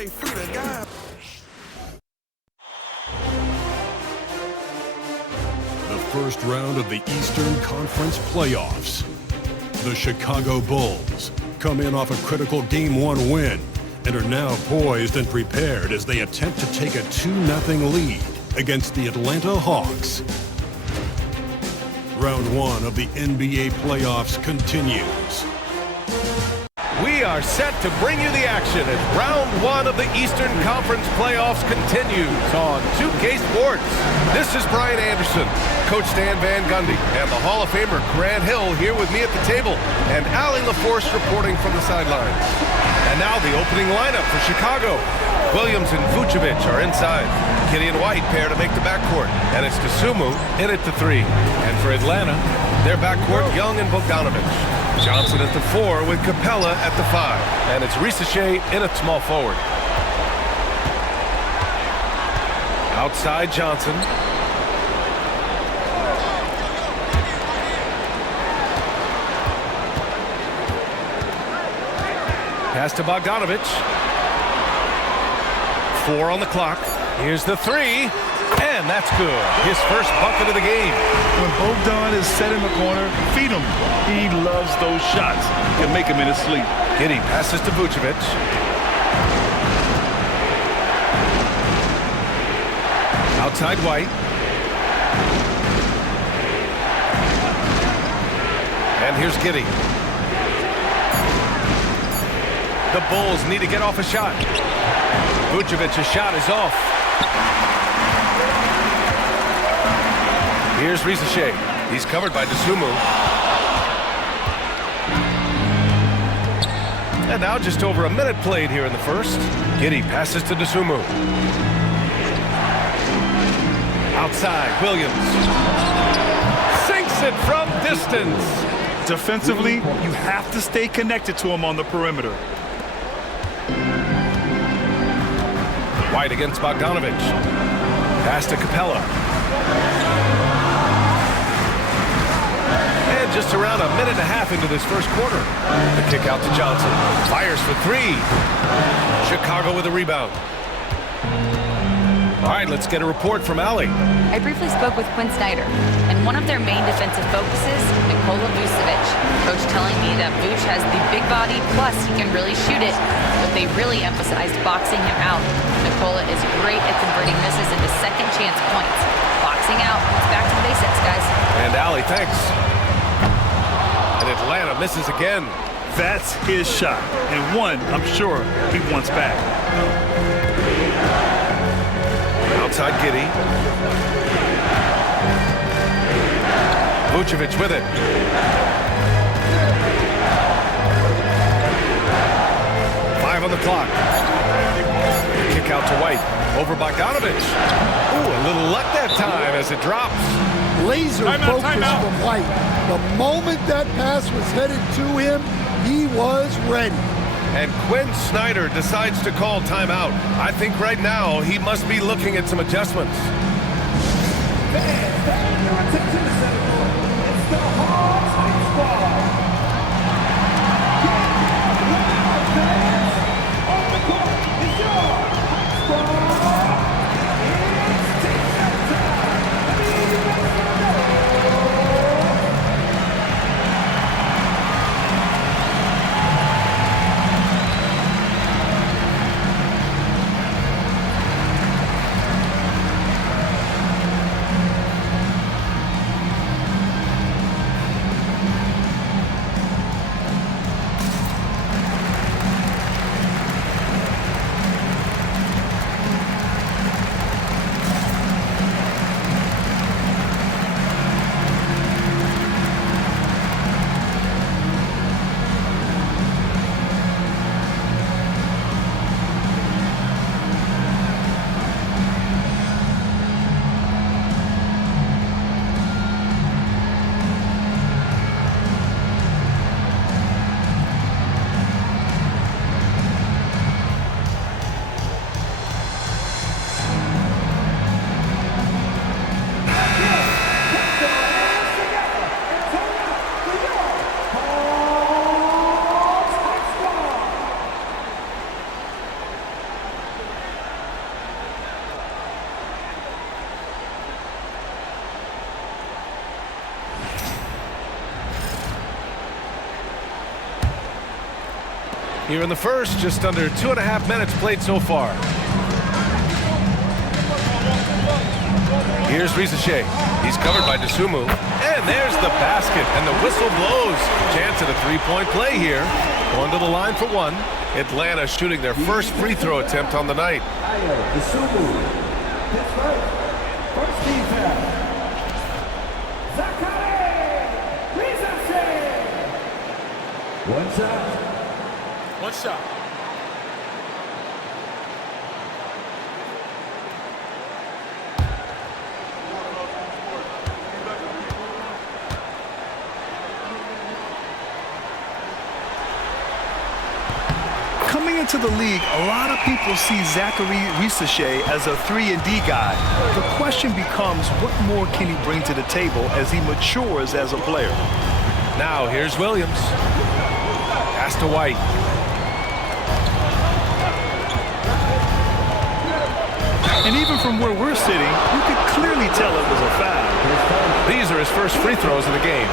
they free the guy. The first round of the Eastern Conference playoffs. The Chicago Bulls come in off a critical Game 1 win and are now poised and prepared as they attempt to take a 2-0 lead against the Atlanta Hawks. Round 1 of the NBA playoffs continues. We are set to bring you the action as round 1 of the Eastern Conference playoffs continues on 2K Sports. This is Brian Anderson, Coach Stan Van Gundy, and the Hall of Famer Grant Hill here with me at the table, and Allie LaForce reporting from the sidelines. And now the opening lineup for Chicago. Williams and Vucevic are inside. Kitty and White pair to make the backcourt, and it's Dosunmu in at the 3. And for Atlanta, their backcourt, Young and Bogdanovic. Johnson at the 4 with Capella at the 5. And it's Risacher in at small forward. Outside Johnson. Pass to Bogdanovic. 4 on the clock. Here's the 3. And that's good. His first bucket of the game. When Bogdan is set in the corner, feed him. He loves those shots. You can make him in his sleep. Giddy passes to Vucevic. Outside White. And here's Giddy. The Bulls need to get off a shot. Vucevic's shot is off. Here's Risacher. He's covered by Dosunmu. And now just over a minute played here in the first. Giddy passes to Dosunmu. Outside, Williams. Sinks it from distance. Defensively, you have to stay connected to him on the perimeter. White against Bogdanovic. Pass to Capella. And just around a minute and a half into this first quarter. The kick out to Johnson. Fires for 3. Chicago with a rebound. All right, let's get a report from Allie. I briefly spoke with Quinn Snyder, and one of their main defensive focuses, Nikola Vucevic. Coach telling me that Vuce has the big body, plus he can really shoot it, but they really emphasized boxing him out. Nikola is great at converting misses into second chance points. Boxing out, it's back to the basics, guys. And Allie, thanks. And Atlanta misses again. That's his shot, and one I'm sure he wants back. Outside Giddy. Vucevic with it. Five on the clock. Kick out to White. Over Bogdanovic. Ooh, a little luck that time as it drops. Laser focus from White. The moment that pass was headed to him, he was ready. And Quinn Snyder decides to call timeout. I think right now he must be looking at some adjustments. Here in the first, just under 2.5 minutes played so far. Here's Rizeshe. He's covered by Dosunmu. And there's the basket, and the whistle blows. Chance at a three-point play here. Going to the line for one. Atlanta shooting their first free throw attempt on the night. One shot. Coming into the league, a lot of people see Zachary Rizeshe as a 3-and-D guy. The question becomes, what more can he bring to the table as he matures as a player? Now here's Williams. Pass to White. And even from where we're sitting, you could clearly tell it was a foul. These are his first free throws of the game.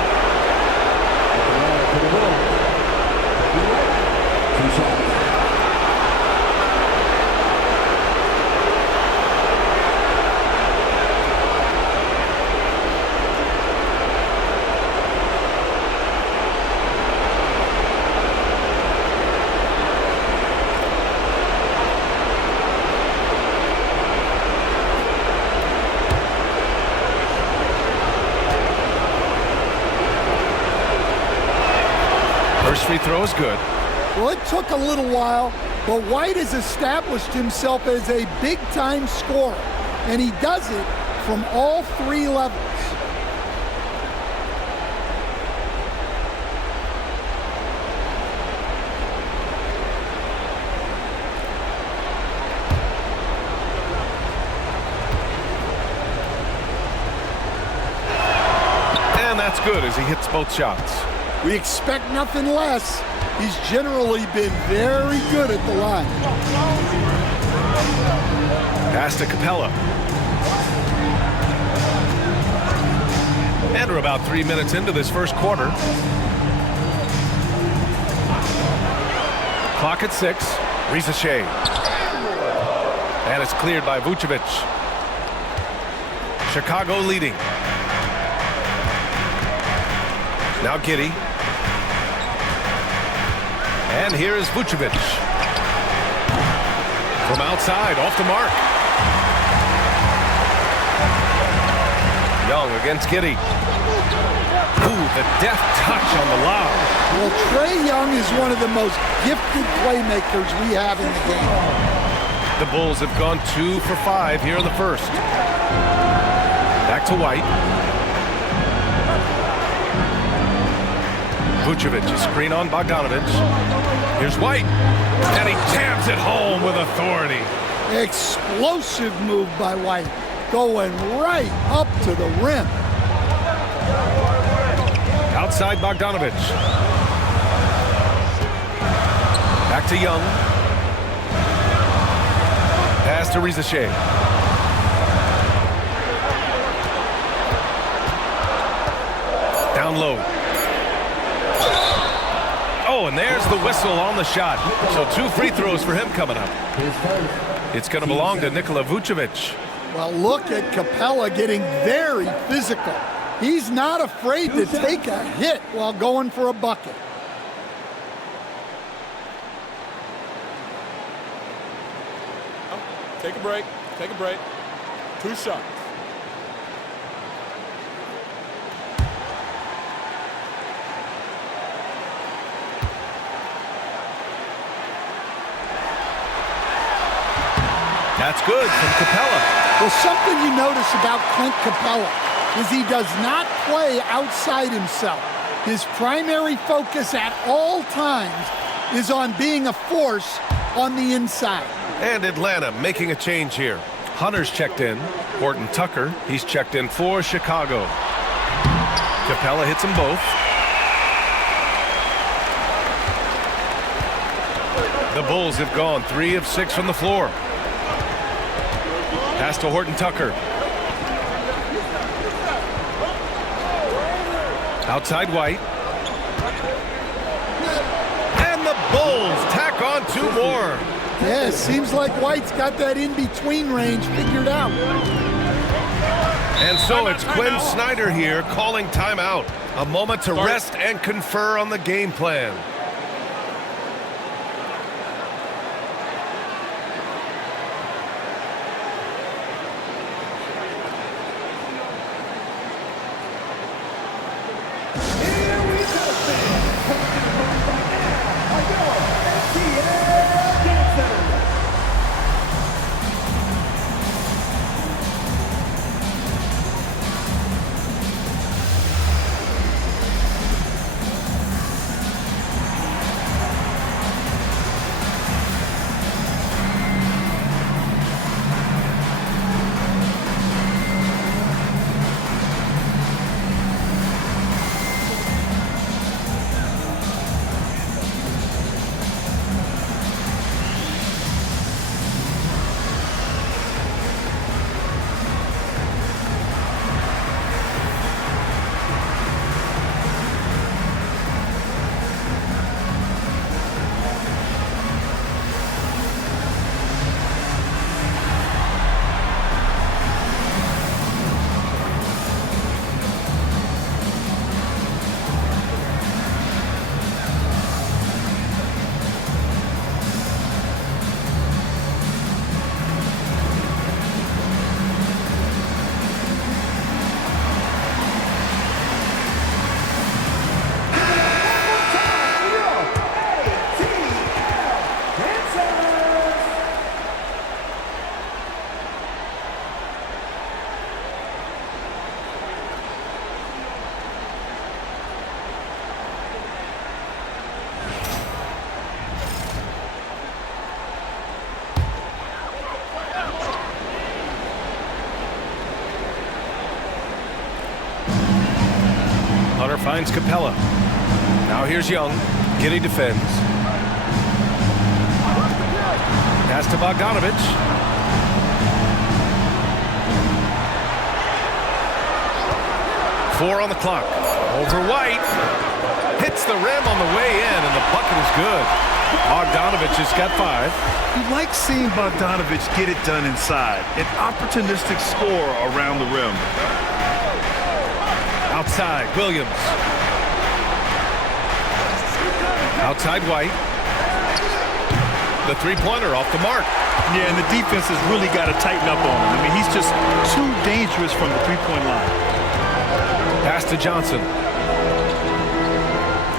First free throw is good. Well, it took a little while, but White has established himself as a big-time scorer, and he does it from all three levels. And that's good as he hits both shots. We expect nothing less. He's generally been very good at the line. Pass to Capella. And we're about 3 minutes into this first quarter. Clock at 6. Rizeshe. And it's cleared by Vucevic. Chicago leading. Now Giddey. And here is Vucevic. From outside, off the mark. Young against Giddey. Ooh, the deft touch on the lob. Well, Trae Young is one of the most gifted playmakers we have in the game. The Bulls have gone 2 for 5 here in the first. Back to White. Vucevic, a screen on Bogdanovich. Here's White, and he jams it home with authority. Explosive move by White, going right up to the rim. Outside Bogdanovich. Back to Young. Pass to Rizeshe. Down low. Oh, and there's the whistle on the shot. So 2 free throws for him coming up. It's going to belong to Nikola Vucevic. Well, look at Capella getting very physical. He's not afraid to take a hit while going for a bucket. Take a break. Take a break. 2 shots. That's good from Capella. Well, something you notice about Clint Capella is he does not play outside himself. His primary focus at all times is on being a force on the inside. And Atlanta making a change here. Hunter's checked in. Horton Tucker, he's checked in for Chicago. Capella hits them both. The Bulls have gone 3 of 6 from the floor. Pass to Horton Tucker. Outside White. And the Bulls tack two more. Yeah, it seems like White's got that in-between range figured out. And so it's Quinn Snyder here calling timeout. A moment to rest and confer on the game plan. Hunter finds Capella. Now here's Young. Giddy defends. Pass to Bogdanovich. Four on the clock. Over White. Hits the rim on the way in, and the bucket is good. Bogdanovich has got 5. You like seeing Bogdanovich get it done inside. An opportunistic score around the rim. Outside, Williams. Outside White. The three-pointer off the mark. Yeah, and the defense has really got to tighten up on him. I mean, he's just too dangerous from the three-point line. Pass to Johnson.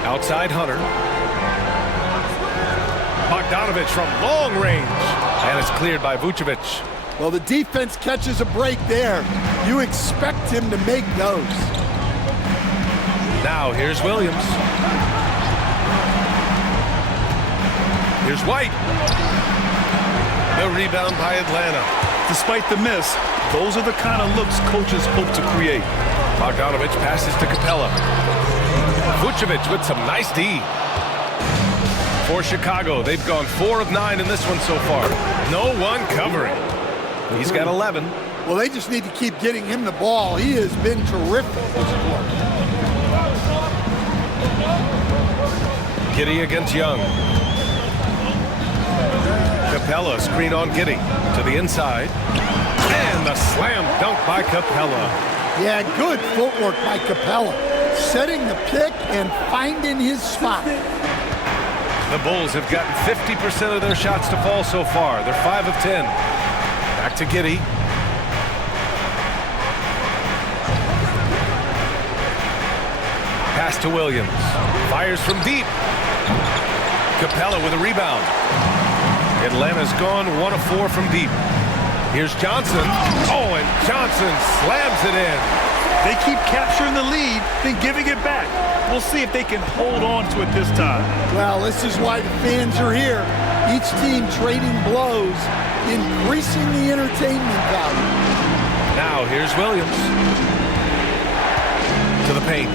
Outside Hunter. Bogdanovich from long range. And it's cleared by Vucevic. Well, the defense catches a break there. You expect him to make those. Now here's Williams. Here's White. The rebound by Atlanta. Despite the miss, those are the kind of looks coaches hope to create. Bogdanovich passes to Capella. Vucevic with some nice D. For Chicago, they've gone 4 of 9 in this one so far. No one covering. He's got 11. Well, they just need to keep getting him the ball. He has been terrific this quarter. Giddy against Young. Capella screen on Giddy to the inside. And the slam dunk by Capella. Yeah, good footwork by Capella. Setting the pick and finding his spot. The Bulls have gotten 50% of their shots to fall so far. They're 5 of 10. Back to Giddy. Pass to Williams. Fires from deep. Capella with a rebound. Atlanta's gone 1 of 4 from deep. Here's Johnson. Oh, and Johnson slams it in. They keep capturing the lead, then giving it back. We'll see if they can hold on to it this time. Well, this is why the fans are here. Each team trading blows, increasing the entertainment value. Now here's Williams. To the paint.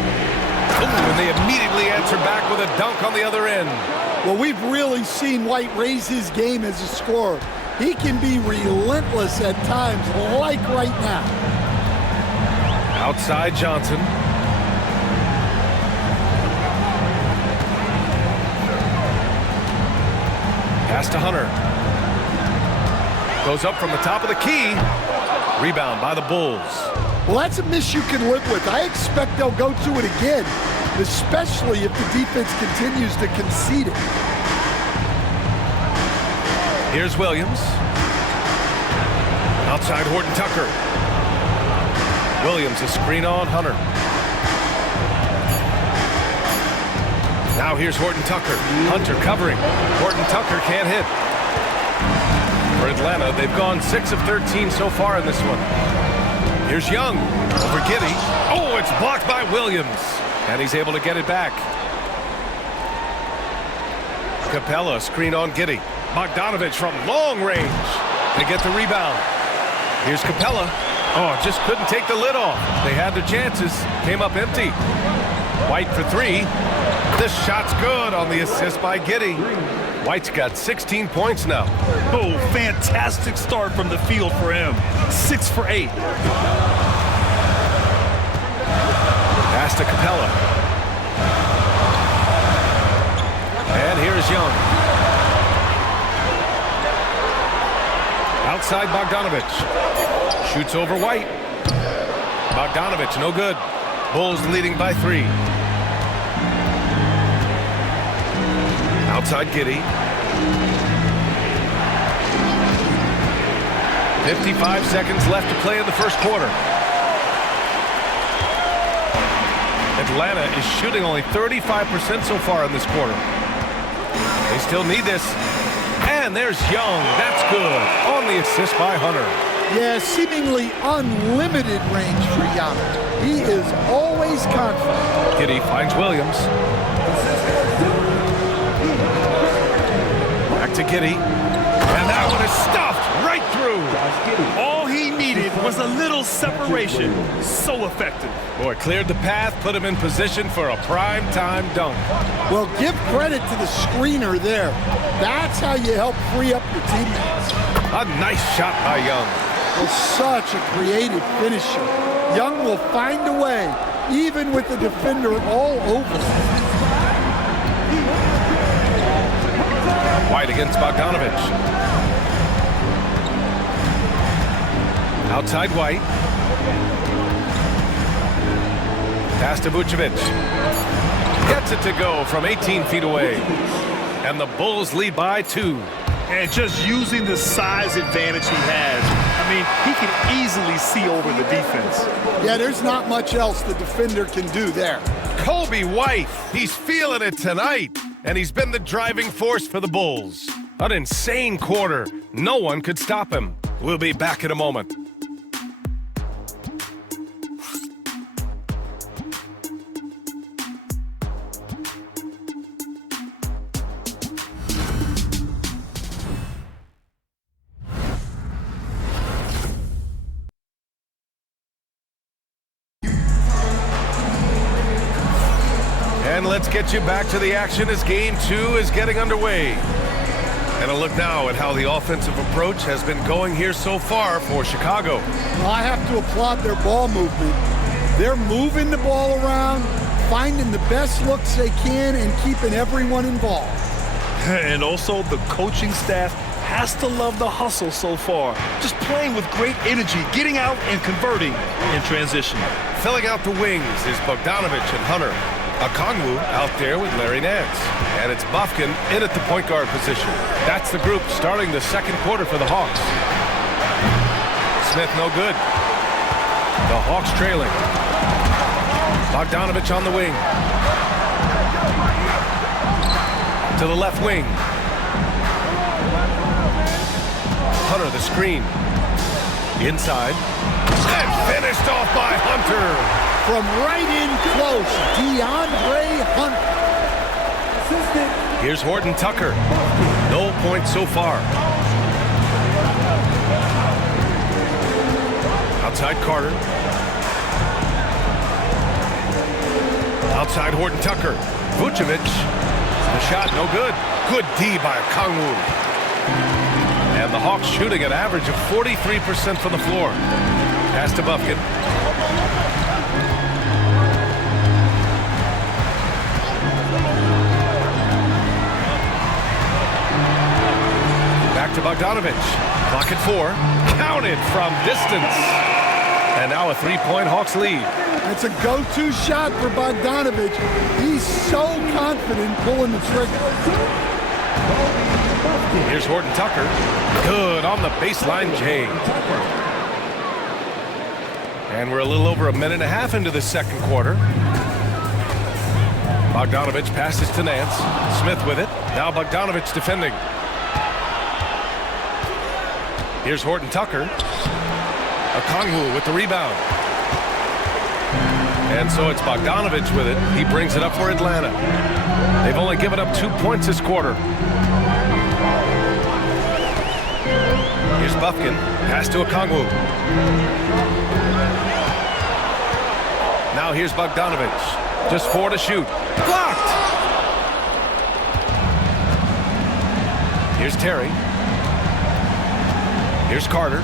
Oh, and they immediately answer back with a dunk on the other end. Well, we've really seen White raise his game as a scorer. He can be relentless at times, like right now. Outside Johnson. Pass to Hunter. Goes up from the top of the key. Rebound by the Bulls. Well, that's a miss you can live with. I expect they'll go to it again, especially if the defense continues to concede it. Here's Williams. Outside Horton Tucker. Williams, a screen on Hunter. Now here's Horton Tucker. Hunter covering. Horton Tucker can't hit. For Atlanta, they've gone 6 of 13 so far in this one. Here's Young over Giddey. Oh, it's blocked by Williams. And he's able to get it back. Capella, screen on Giddey. Bogdanovich from long range. They get the rebound. Here's Capella. Oh, just couldn't take the lid off. They had their chances. Came up empty. White for 3. This shot's good on the assist by Giddey. White's got 16 points now. Oh, fantastic start from the field for him. 6 for 8. Pass to Capella. And here's Young. Outside Bogdanovich. Shoots over White. Bogdanovich, no good. Bulls leading by 3. Outside Giddey. 55 seconds left to play in the first quarter. Atlanta is shooting only 35% so far in this quarter. They still need this. And there's Young. That's good. On the assist by Hunter. Yeah, seemingly unlimited range for Young. He is always confident. Giddey finds Williams. Back to Giddey. And that one is stuffed right through. All he needed was a little separation. So effective. Boy, cleared the path, put him in position for a prime-time dunk. Well, give credit to the screener there. That's how you help free up your teammates. A nice shot by Young. Well, such a creative finisher. Young will find a way, even with the defender all over him. White against Bogdanovich. Outside White. Pass to Vucevic. Gets it to go from 18 feet away. And the Bulls lead by 2. And just using the size advantage he has, I mean, he can easily see over the defense. Yeah, there's not much else the defender can do there. Kobe White, he's feeling it tonight. And he's been the driving force for the Bulls. An insane quarter. No one could stop him. We'll be back in a moment. And let's get you back to the action as Game 2 is getting underway. And a look now at how the offensive approach has been going here so far for Chicago. Well, I have to applaud their ball movement. They're moving the ball around, finding the best looks they can, and keeping everyone involved. And also, the coaching staff has to love the hustle so far. Just playing with great energy, getting out and converting in transition. Filling out the wings is Bogdanovich and Hunter. Okongwu out there with Larry Nance. And it's Bufkin in at the point guard position. That's the group starting the second quarter for the Hawks. Smith no good. The Hawks trailing. Bogdanovich on the wing. To the left wing. Hunter the screen. Inside. And finished off by Hunter. From right in close, DeAndre Hunter. Here's Horton Tucker. No points so far. Outside Carter. Outside Horton Tucker. Vucevic. The shot no good. Good D by Okongwu. And the Hawks shooting an average of 43% from the floor. Pass to Bufkin. to Bogdanovich. Clock at 4. Counted from distance. And now a 3-point Hawks lead. It's a go-to shot for Bogdanovich. He's so confident pulling the trigger. Here's Horton Tucker. Good on the baseline, Jay. And we're a little over a minute and a half into the second quarter. Bogdanovich passes to Nance. Smith with it. Now Bogdanovich defending. Here's Horton Tucker. Okongwu with the rebound. And so it's Bogdanovich with it. He brings it up for Atlanta. They've only given up 2 points this quarter. Here's Bufkin. Pass to Okongwu. Now here's Bogdanovich. Just 4 to shoot. Blocked! Here's Terry. Here's Carter.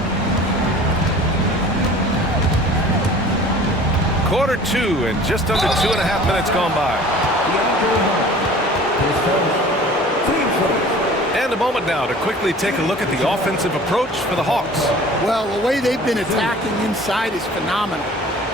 Quarter 2 and just under 2.5 minutes gone by. And a moment now to quickly take a look at the offensive approach for the Hawks. Well, the way they've been attacking inside is phenomenal.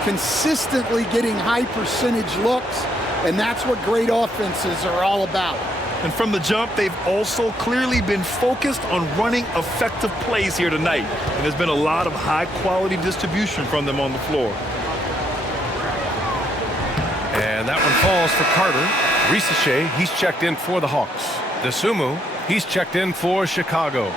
Consistently getting high percentage looks, and that's what great offenses are all about. And from the jump, they've also clearly been focused on running effective plays here tonight. And there's been a lot of high-quality distribution from them on the floor. And that one falls for Carter. Risachet, he's checked in for the Hawks. Desumu, he's checked in for Chicago.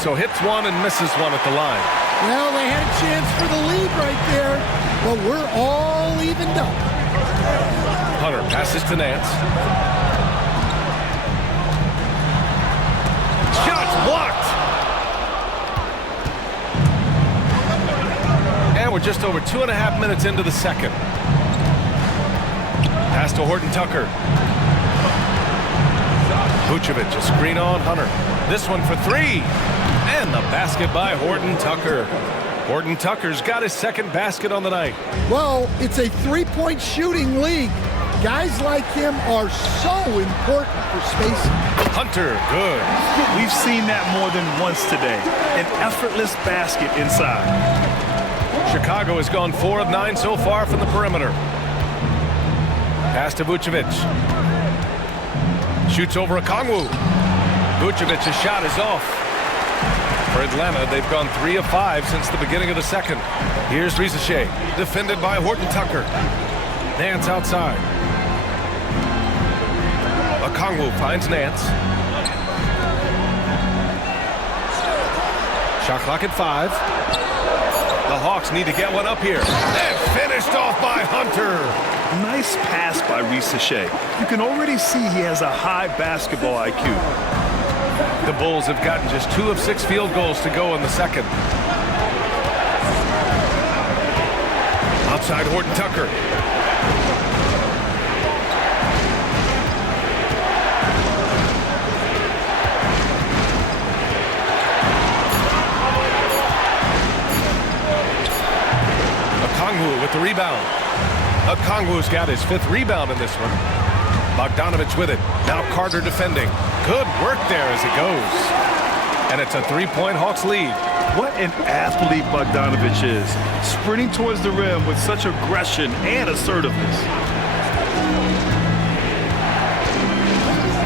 So hits one and misses one at the line. Well, they had a chance for the lead right there, but we're all evened up. Hunter passes to Nance. Shots blocked! And we're just over 2.5 minutes into the second. Pass to Horton Tucker. Vucevic, a screen on Hunter. This one for 3. And the basket by Horton Tucker. Horton Tucker's got his second basket on the night. Well, it's a three-point shooting league. Guys like him are so important for spacing. Hunter, good. We've seen that more than once today. An effortless basket inside. Chicago has gone 4 of 9 so far from the perimeter. Pass to Vucevic. Shoots over Okongwu. Vucevic's shot is off. For Atlanta, they've gone 3 of 5 since the beginning of the second. Here's Risachet, defended by Horton Tucker. Nance outside. Okongwu finds Nance. Shot clock at 5. The Hawks need to get one up here. And finished off by Hunter. Nice pass by Risachet. You can already see he has a high basketball IQ. The Bulls have gotten just 2 of 6 field goals to go in the second. Outside Horton Tucker. Okongwu with the rebound. Okongwu's got his 5th rebound in this one. Bogdanovich with it. Now Carter defending. Good work there as it goes. And it's a 3-point Hawks lead. What an athlete Bogdanovich is. Sprinting towards the rim with such aggression and assertiveness.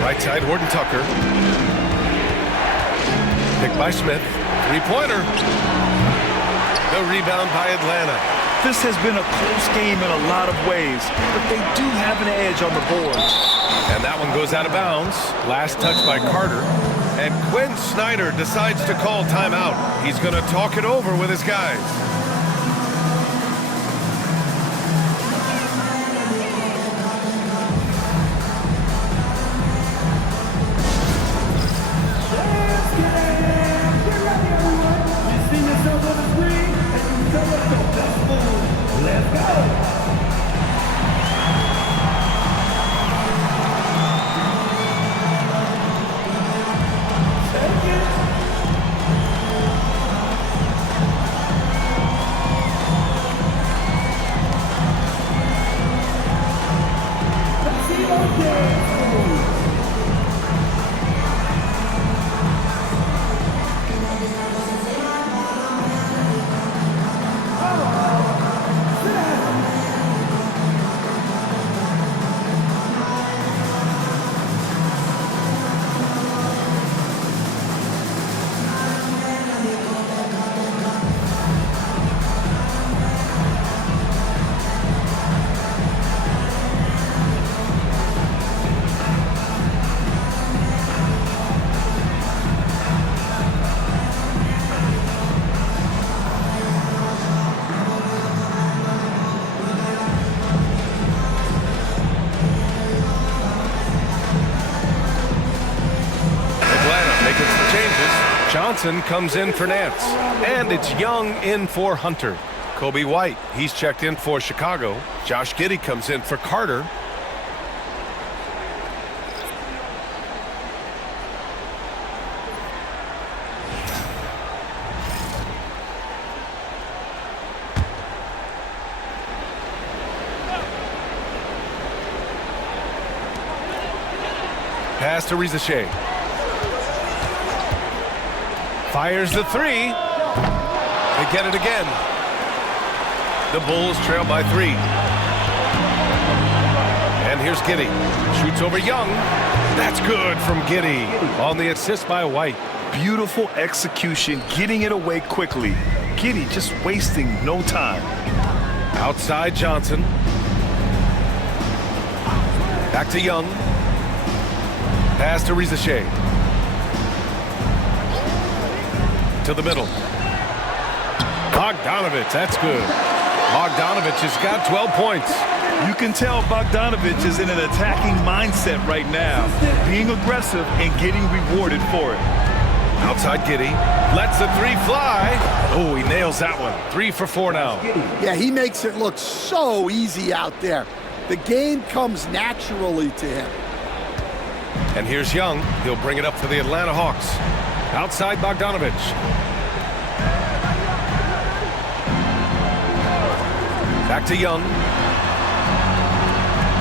Right side, Horton Tucker. Picked by Smith. 3-pointer. The rebound by Atlanta. This has been a close game in a lot of ways, but they do have an edge on the boards. And that one goes out of bounds. Last touch by Carter. And Quinn Snyder decides to call timeout. He's going to talk it over with his guys. Johnson comes in for Nance. And it's Young in for Hunter. Kobe White, he's checked in for Chicago. Josh Giddey comes in for Carter. Pass to Rizachet. Fires the three. They get it again. The Bulls trail by 3. And here's Giddey. Shoots over Young. That's good from Giddey on the assist by White. Beautiful execution, getting it away quickly. Giddey just wasting no time. Outside Johnson. Back to Young. Pass to Rizachet. To the middle. Bogdanovich, that's good. Bogdanovich has got 12 points. You can tell Bogdanovich is in an attacking mindset right now, being aggressive and getting rewarded for it. Outside Giddey. Lets the three fly. Oh, he nails that one. 3 for 4 now. Yeah, he makes it look so easy out there. The game comes naturally to him. And here's Young. He'll bring it up for the Atlanta Hawks. Outside Bogdanovich. Back to Young.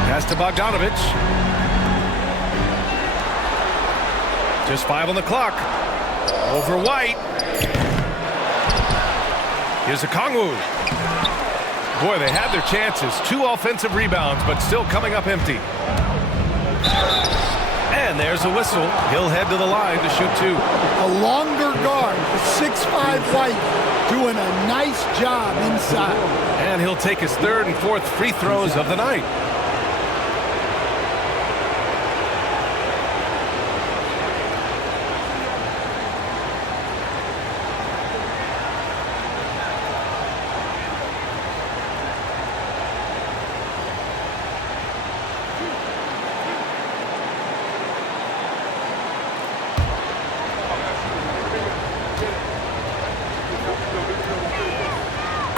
Pass to Bogdanovich. Just 5 on the clock. Over White. Here's a Kongwu. Boy, they had their chances. 2 offensive rebounds, but still coming up empty. And there's a whistle. He'll head to the line to shoot 2. A longer guard, 6'5" White, doing a nice job inside. And he'll take his 3rd and 4th free throws of the night.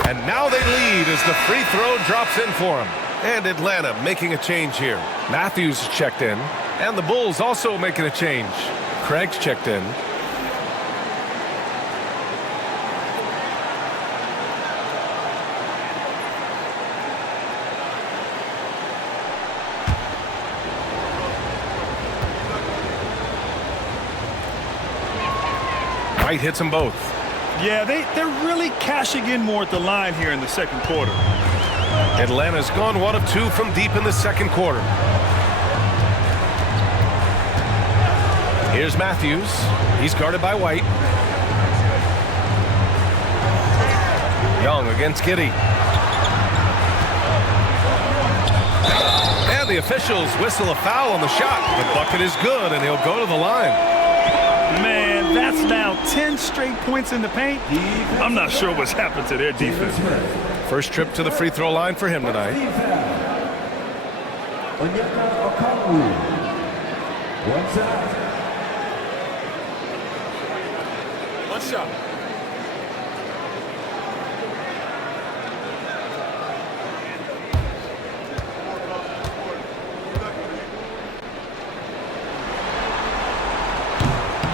And now they lead as the free throw drops in for him. And Atlanta making a change here. Matthews checked in. And the Bulls also making a change. Craig's checked in. White hits them both. Yeah, they're really cashing in more at the line here in the second quarter. Atlanta's gone 1 of 2 from deep in the second quarter. Here's Matthews. He's guarded by White. Young against Giddey. And the officials whistle a foul on the shot. The bucket is good, and he'll go to the line. Man, that's now 10 straight points in the paint. I'm not sure what's happened to their defense. First trip to the free throw line for him tonight. One shot.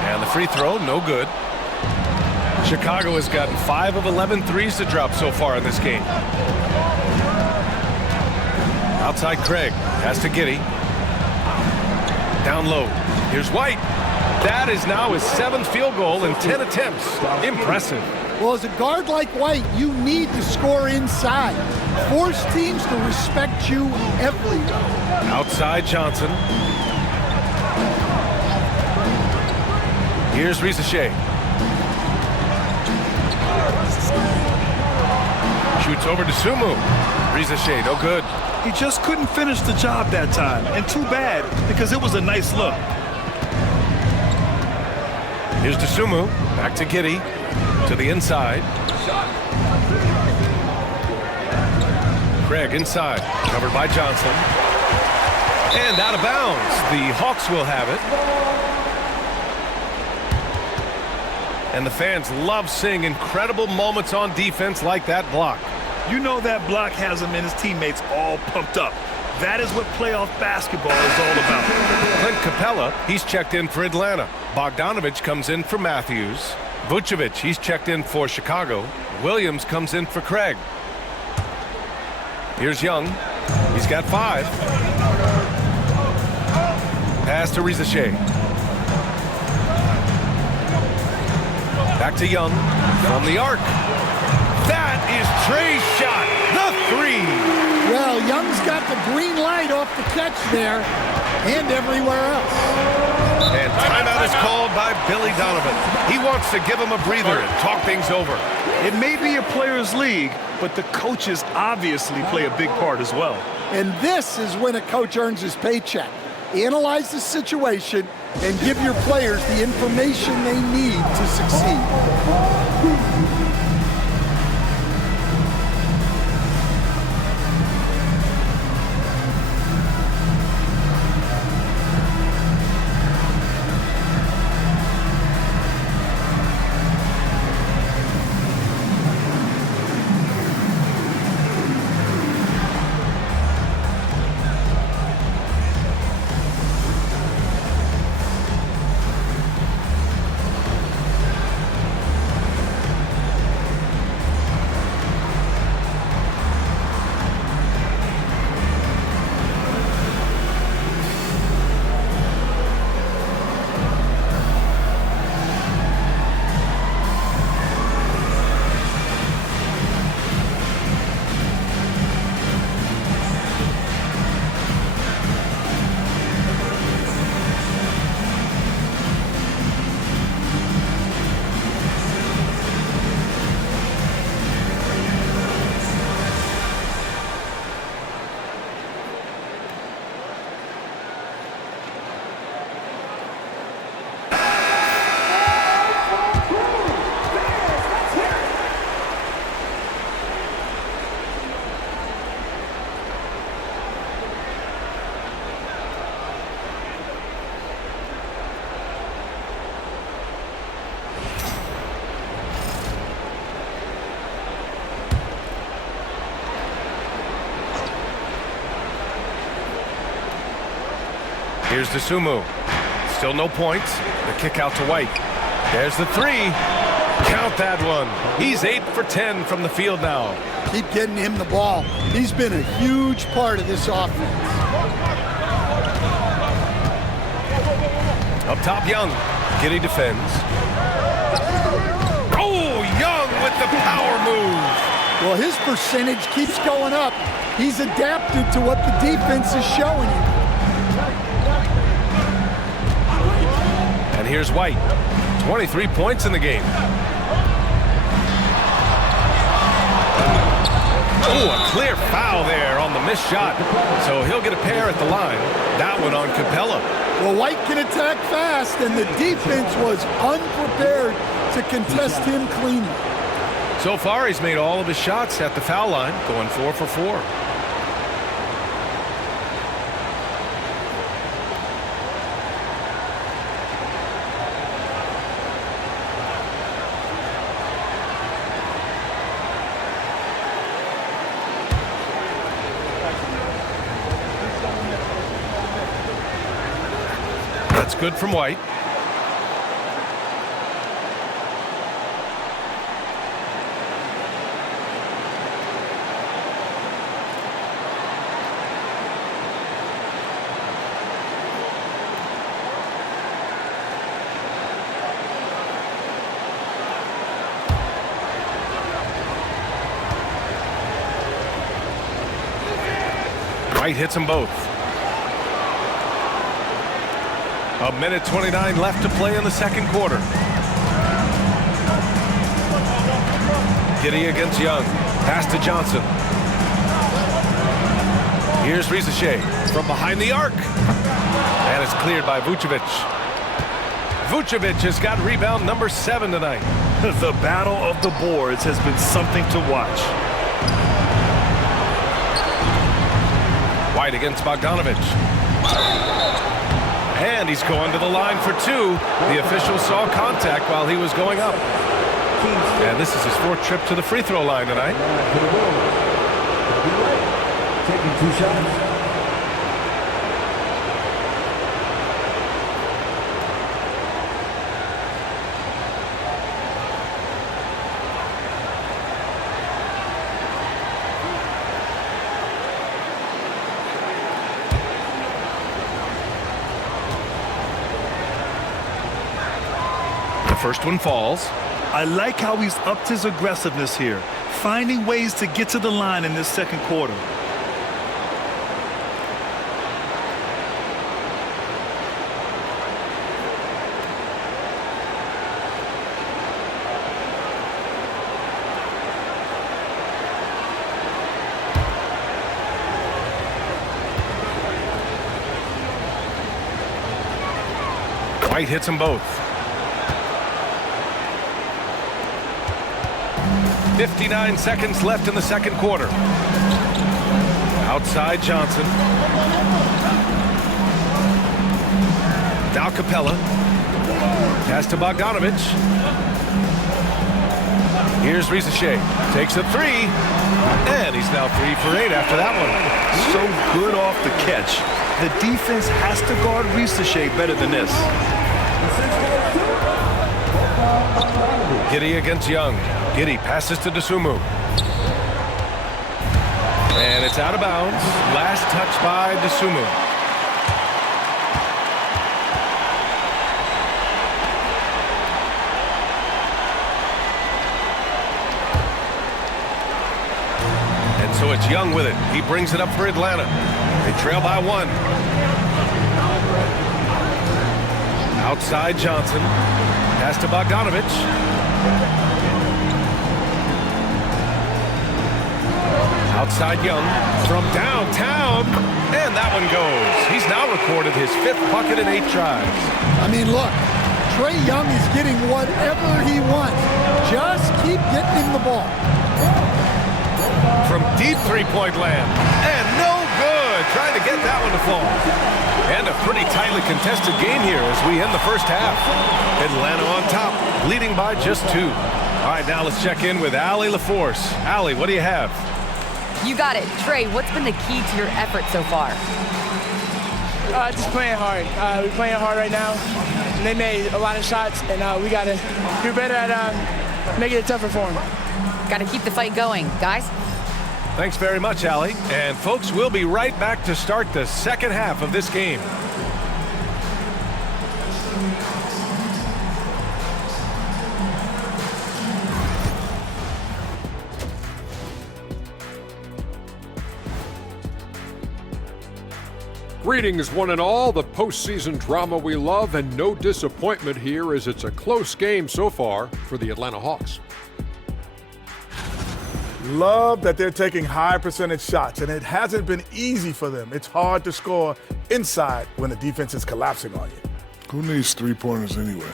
And the free throw, no good. Chicago has gotten 5 of 11 threes to drop so far in this game. Outside Craig, pass to Giddey. Down low, here's White. That is now his 7th field goal in 10 attempts. Impressive. Well, as a guard like White, you need to score inside. Force teams to respect you everywhere. Outside Johnson. Here's Rizachet. Shoots over to Sumu. Rizachet, no good. He just couldn't finish the job that time, and too bad, because it was a nice look. Here's to Sumu. Back to Giddey. To the inside. Craig inside. Covered by Johnson. And out of bounds. The Hawks will have it. And the fans love seeing incredible moments on defense like that block. You know that block has him and his teammates all pumped up. That is what playoff basketball is all about. Clint Capella, he's checked in for Atlanta. Bogdanovich comes in for Matthews. Vucevic, he's checked in for Chicago. Williams comes in for Craig. Here's Young. He's got 5. Pass to Rizachet. Back to Young from the arc. That is Trey's shot, the 3. Well, Young's got the green light off the catch there and everywhere else. And timeout is called by Billy Donovan. He wants to give him a breather and talk things over. It may be a players' league, but the coaches obviously play a big part as well. And this is when a coach earns his paycheck. Analyze the situation and give your players the information they need to succeed. Here's Dosunmu. Still no points. The kick out to White. There's the 3. Count that one. He's 8 for 10 from the field now. Keep getting him the ball. He's been a huge part of this offense. Up top, Young. Giddy defends. Oh, Young with the power move. Well, his percentage keeps going up. He's adapted to what the defense is showing him. And here's White. 23 points in the game. Oh, a clear foul there on the missed shot. So he'll get a pair at the line. That one on Capella. Well, White can attack fast, and the defense was unprepared to contest him cleanly. So far, he's made all of his shots at the foul line, going 4 for 4. That's good from White. White hits them both. A minute 29 left to play in the second quarter. Giddy against Young. Pass to Johnson. Here's Rizachet from behind the arc. And it's cleared by Vucevic. Vucevic has got rebound number 7 tonight. The battle of the boards has been something to watch. White against Bogdanovich. And he's going to the line for two. The official saw contact while he was going up. And this is his fourth trip to the free throw line tonight. Taking 2 shots. The first one falls. I like how he's upped his aggressiveness here, finding ways to get to the line in this second quarter. White hits them both. 59 seconds left in the second quarter. Outside Johnson. Now Capella. Pass to Bogdanovich. Here's Risachet. Takes a three. And he's now 3 for 8 after that one. So good off the catch. The defense has to guard Risachet better than this. Giddey against Young. Giddey passes to Dosunmu. And it's out of bounds. Last touch by Dosunmu. And so it's Young with it. He brings it up for Atlanta. They trail by 1. Outside Johnson. Pass to Bogdanovich. Outside Young from downtown, and that one goes. He's now recorded his 5th bucket in 8 tries. I mean, look, Trae Young is getting whatever he wants. Just keep getting him the ball. From deep three-point land, and no good. Trying to get that one to fall. And a pretty tightly contested game here as we end the first half. Atlanta on top, leading by just 2. All right, now let's check in with Allie LaForce. Allie, what do you have? You got it. Trey, what's been the key to your effort so far? Just playing hard. We're playing hard right now. And they made a lot of shots, and we got to do better at making it tougher for them. Got to keep the fight going, guys. Thanks very much, Allie. And folks, we'll be right back to start the second half of this game. Greetings, one and all. The postseason drama we love, and no disappointment here as it's a close game so far for the Atlanta Hawks. Love that they're taking high percentage shots, and it hasn't been easy for them. It's hard to score inside when the defense is collapsing on you. Who needs three-pointers anyway?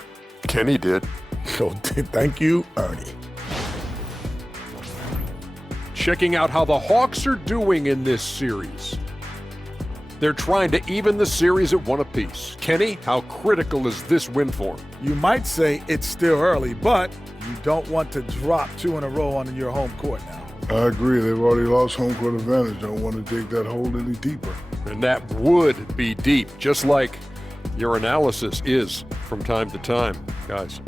Kenny did. So thank you, Ernie. Checking out how the Hawks are doing in this series. They're trying to even the series at 1 apiece. Kenny, how critical is this win for them? You might say it's still early, but you don't want to drop 2 in a row on your home court now. I agree. They've already lost home court advantage. Don't want to dig that hole any deeper. And that would be deep, just like your analysis is from time to time, guys.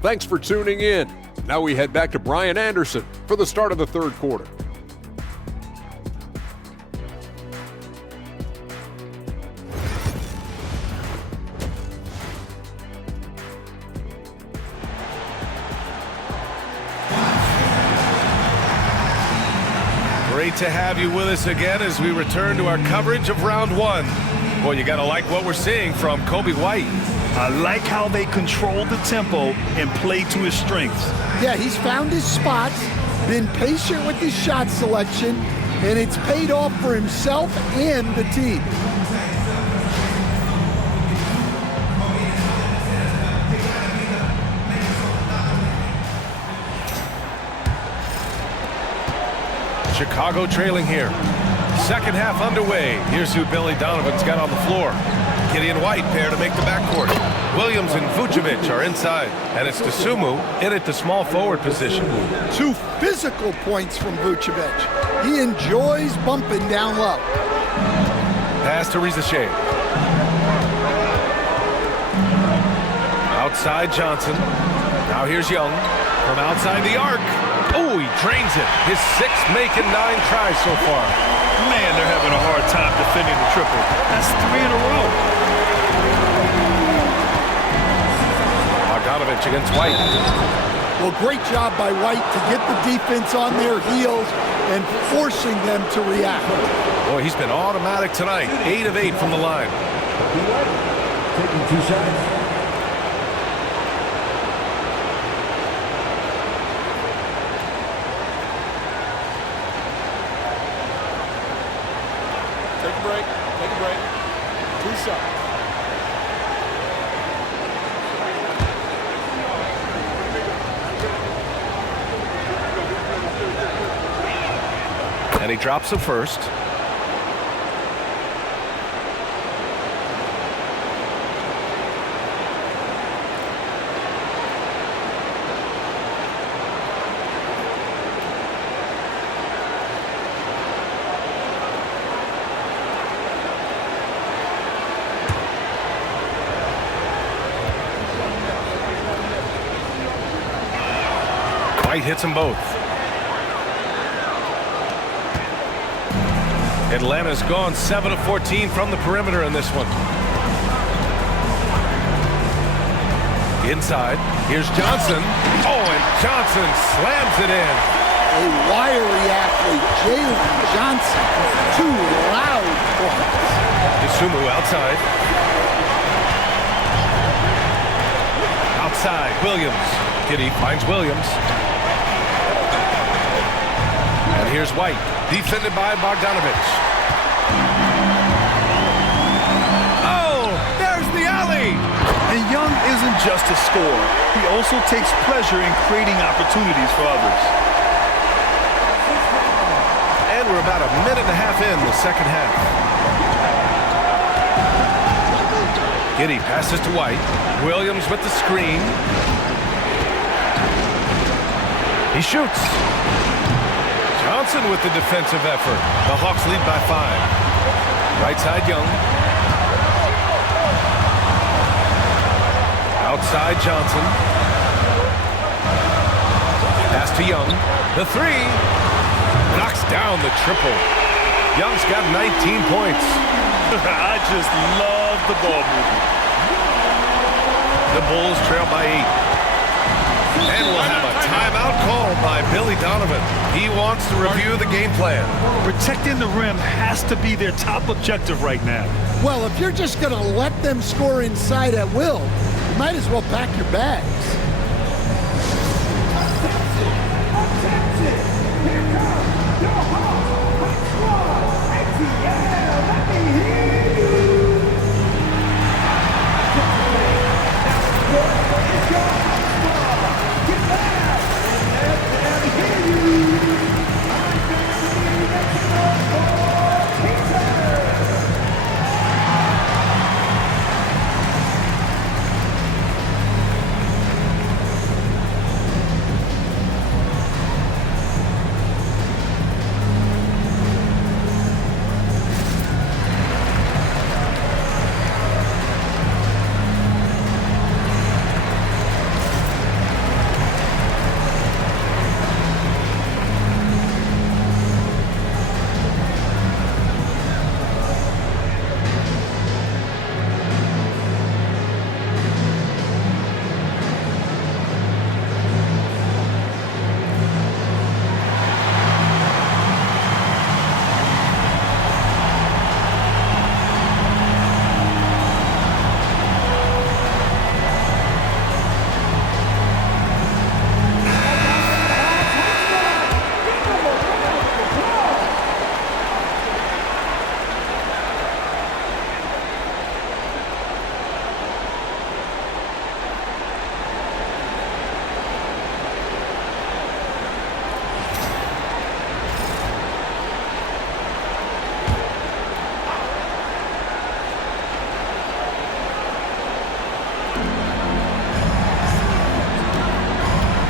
Thanks for tuning in. Now we head back to Brian Anderson for the start of the third quarter. Great to have you with us again as we return to our coverage of round 1. Boy, you gotta like what we're seeing from Kobe White. I like how they control the tempo and play to his strengths. Yeah, he's found his spots, been patient with his shot selection, and it's paid off for himself and the team. Chicago trailing here. Second half underway. Here's who Billy Donovan's got on the floor. Gideon White pair to make the backcourt. Williams and Vucevic are inside. And it's Dosunmu in at the small forward position. 2 physical points from Vucevic. He enjoys bumping down low. Pass to Rizachet. Outside Johnson. Now here's Young from outside the arc. Oh, he drains it. His 6th make in 9 tries so far. Man, they're having a hard time defending the triple. That's 3 in a row. Bogdanovich against White. Well, great job by White to get the defense on their heels and forcing them to react. Boy, he's been automatic tonight. 8 of 8 from the line. Taking 2 shots. Take a break. Take a break. 2 shots. And he drops the first. White hits them both. Atlanta's gone 7 of 14 from the perimeter in this one. Inside, here's Johnson. Oh, and Johnson slams it in. A wiry athlete, Jalen Johnson. 2 loud points. Dosunmu outside. Outside, Williams. Giddey finds Williams. And here's White, defended by Bogdanovich. Oh, there's the alley! And Young isn't just a scorer. He also takes pleasure in creating opportunities for others. And we're about a minute and a half in the second half. Giddey passes to White. Williams with the screen. He shoots. Johnson with the defensive effort. The Hawks lead by 5. Right side, Young. Outside, Johnson. Pass to Young. The 3. Knocks down the triple. Young's got 19 points. I just love the ball movement. The Bulls trail by 8. And we'll have a timeout called by Billy Donovan. He wants to review the game plan. Protecting the rim has to be their top objective right now. Well, if you're just going to let them score inside at will, you might as well pack your bags.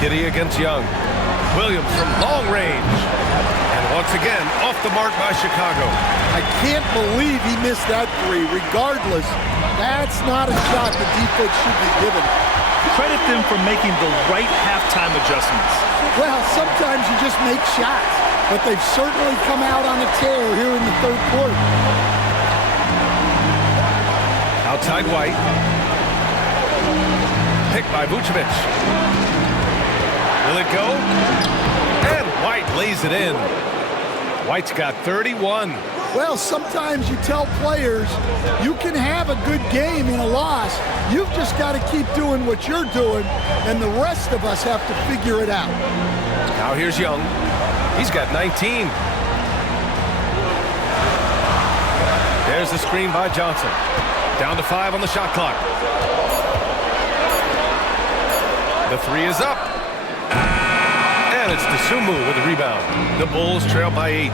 Giddy against Young. Williams from long range. And once again, off the mark by Chicago. I can't believe he missed that three. Regardless, that's not a shot the defense should be given. Credit them for making the right halftime adjustments. Well, sometimes you just make shots, but they've certainly come out on a tear here in the third quarter. Outside White. Picked by Vucevic. Will it go? And White lays it in. White's got 31. Well, sometimes you tell players you can have a good game in a loss. You've just got to keep doing what you're doing, and the rest of us have to figure it out. Now here's Young. He's got 19. There's the screen by Johnson. Down to 5 on the shot clock. The three is up. And it's Dosunmu with the rebound. The Bulls trail by 8.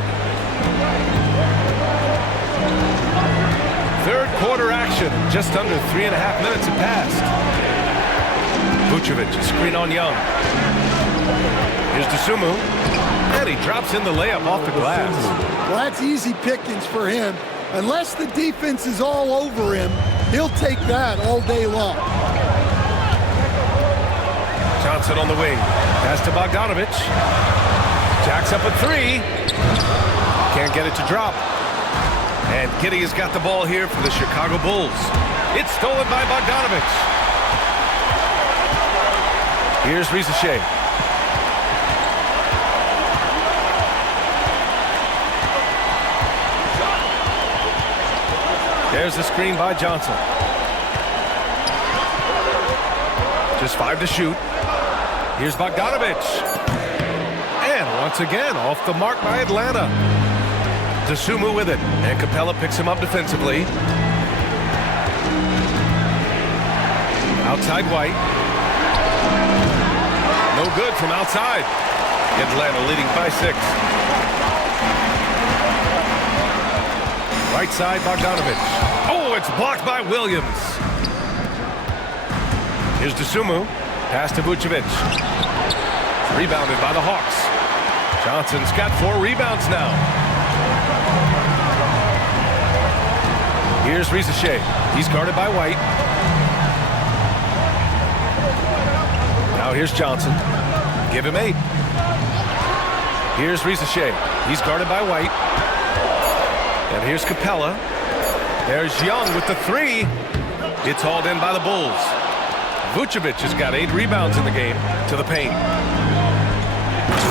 Third quarter action. Just under 3.5 minutes have passed. Vucevic, a screen on Young. Here's Dosunmu. And he drops in the layup off the glass. Well, that's easy pickings for him. Unless the defense is all over him, he'll take that all day long. Johnson on the wing. Pass to Bogdanovic. Jacks up a three. Can't get it to drop. And Giddy has got the ball here for the Chicago Bulls. It's stolen by Bogdanovic. Here's Risache. There's the screen by Johnson. Just 5 to shoot. Here's Bogdanovic. And once again, off the mark by Atlanta. Dosunmu with it. And Capella picks him up defensively. Outside White. No good from outside. Atlanta leading by 6. Right side, Bogdanovic. Oh, it's blocked by Williams. Here's Dosunmu. Pass to Vucevic. Rebounded by the Hawks. Johnson's got 4 rebounds now. Here's Risache. He's guarded by White. Now here's Johnson. Give him 8. Here's Risache. He's guarded by White. And here's Capella. There's Young with the 3. It's hauled in by the Bulls. Vucevic has got 8 rebounds in the game to the paint.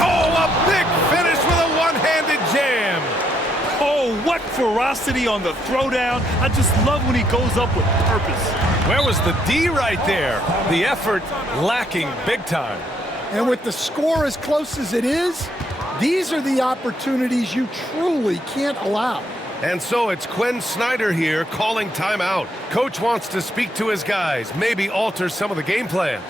Oh, a big finish with a one-handed jam. Oh, what ferocity on the throwdown. I just love when he goes up with purpose. Where was the D right there? The effort lacking big time. And with the score as close as it is, these are the opportunities you truly can't allow. And so it's Quinn Snyder here calling timeout. Coach wants to speak to his guys, maybe alter some of the game plan.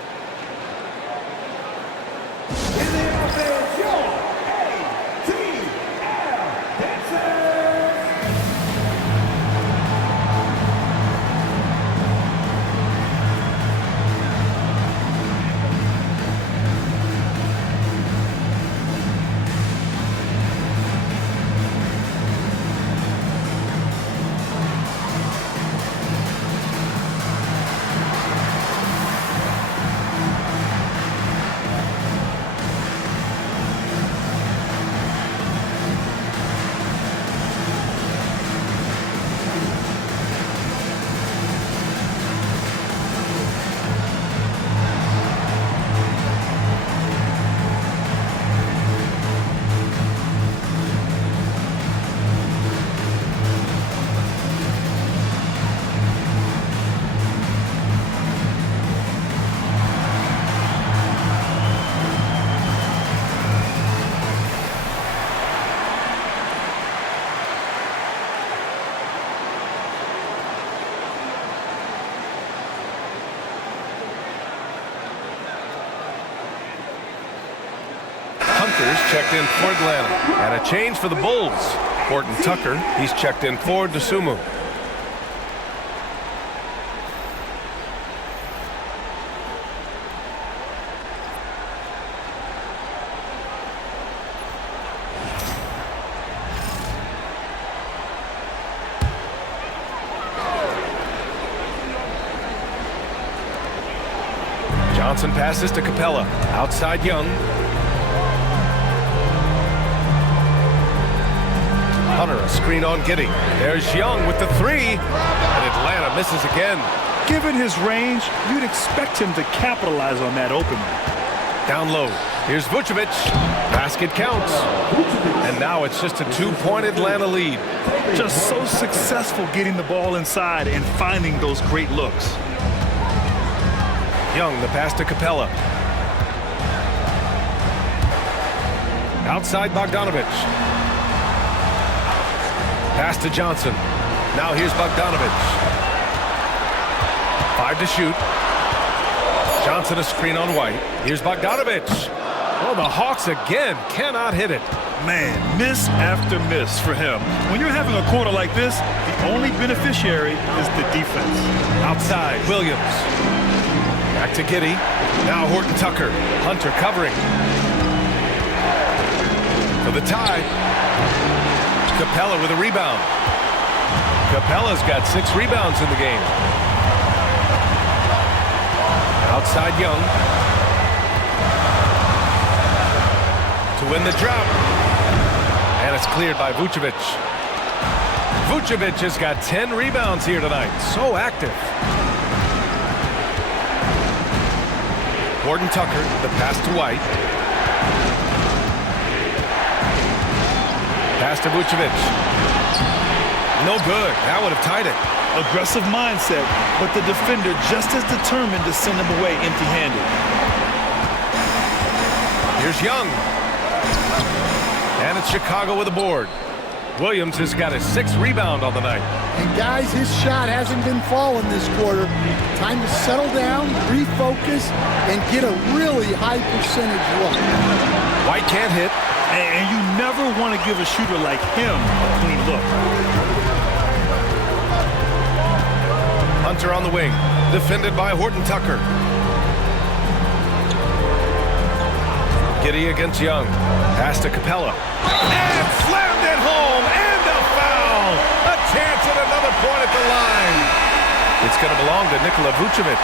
Checked in for Atlanta. And a change for the Bulls. Horton Tucker, he's checked in for Dosunmu. Johnson passes to Capella. Outside Young. Hunter, a screen on Giddey. There's Young with the three, and Atlanta misses again. Given his range, you'd expect him to capitalize on that opening. Down low. Here's Vucevic. Basket counts. And now it's just a 2-point Atlanta lead. Just so successful getting the ball inside and finding those great looks. Young, the pass to Capella. Outside Bogdanovic. Pass to Johnson. Now here's Bogdanovic. 5 to shoot. Johnson a screen on White. Here's Bogdanovic. Oh, the Hawks again cannot hit it. Man, miss after miss for him. When you're having a quarter like this, the only beneficiary is the defense. Outside, Williams. Back to Giddey. Now Horton Tucker. Hunter covering. For the tie. Capella with a rebound. Capella's got 6 rebounds in the game. Outside Young. To win the drought. And it's cleared by Vucevic. Vucevic has got 10 rebounds here tonight. So active. Horton Tucker, the pass to White. Pass to Vucevic. No good. That would have tied it. Aggressive mindset, but the defender just as determined to send him away empty-handed. Here's Young. And it's Chicago with a board. Williams has got a 6th rebound on the night. And guys, his shot hasn't been falling this quarter. Time to settle down, refocus, and get a really high percentage look. White can't hit. And you never want to give a shooter like him a clean look. Hunter on the wing, defended by Horton Tucker. Giddey against Young. Pass to Capella. And slammed it home, and a foul! A chance at another point at the line. It's going to belong to Nikola Vucevic.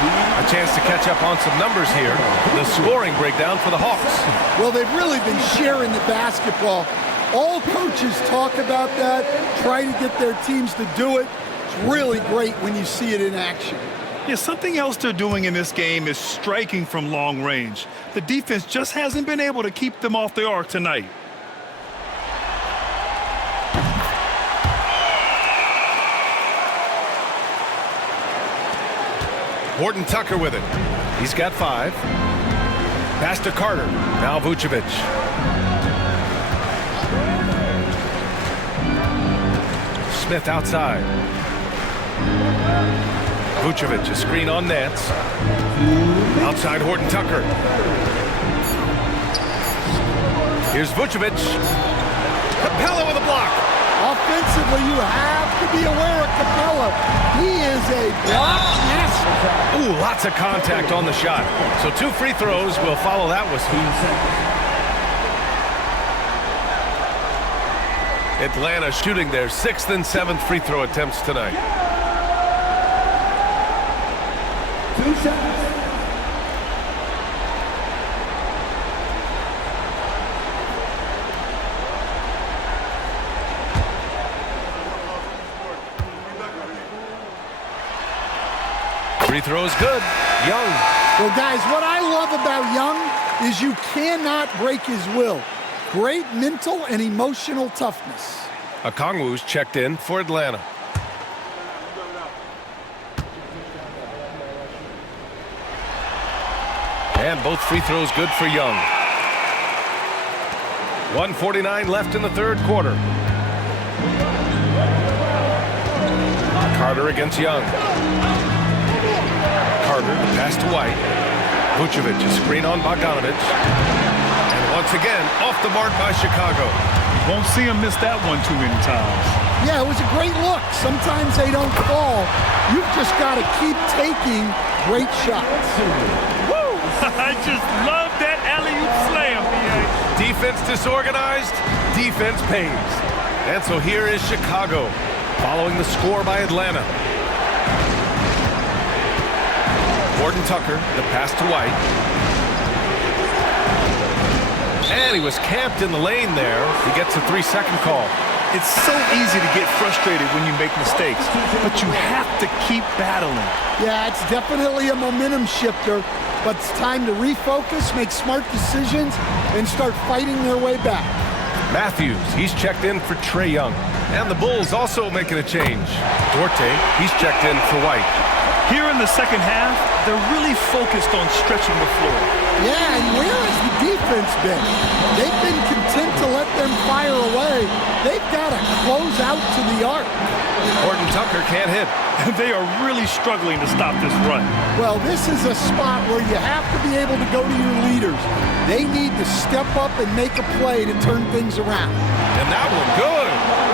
A chance to catch up on some numbers here. The scoring breakdown for the Hawks. Well, they've really been sharing the basketball. All coaches talk about that, try to get their teams to do it. It's really great when you see it in action. Yeah, something else they're doing in this game is striking from long range. The defense just hasn't been able to keep them off the arc tonight. Horton Tucker with it. He's got 5. Pass to Carter. Now Vucevic. Smith outside. Vucevic, a screen on Nance. Outside Horton Tucker. Here's Vucevic. Capella with a block. Offensively, you have to be aware of Capella. He is a block master. Ooh, lots of contact on the shot. So 2 free throws will follow that whistle. Atlanta shooting their 6th and 7th free throw attempts tonight. 2 shots. Free throw is good. Young. Well, guys, what I love about Young is you cannot break his will. Great mental and emotional toughness. Okongwu's checked in for Atlanta. And both free throws good for Young. 1:49 left in the 3rd quarter. Carter against Young. Carter, the pass to White. Vucevic, a screen on Bogdanovic. And once again, off the mark by Chicago. Won't see him miss that one too many times. Yeah, it was a great look. Sometimes they don't fall. You've just got to keep taking great shots. Woo! I just love that alley-oop slam, B.A. Defense disorganized, defense pays. And so here is Chicago, following the score by Atlanta. Horton Tucker, the pass to White. And he was camped in the lane there. He gets a 3-second call. It's so easy to get frustrated when you make mistakes, but you have to keep battling. Yeah, it's definitely a momentum shifter, but it's time to refocus, make smart decisions, and start fighting their way back. Matthews, he's checked in for Trae Young. And the Bulls also making a change. Duarte, he's checked in for White. Here in the second half, they're really focused on stretching the floor. Yeah, and where has the defense been? They've been content to let them fire away. They've got to close out to the arc. Horton Tucker can't hit. They are really struggling to stop this run. Well, this is a spot where you have to be able to go to your leaders. They need to step up and make a play to turn things around. And that one good.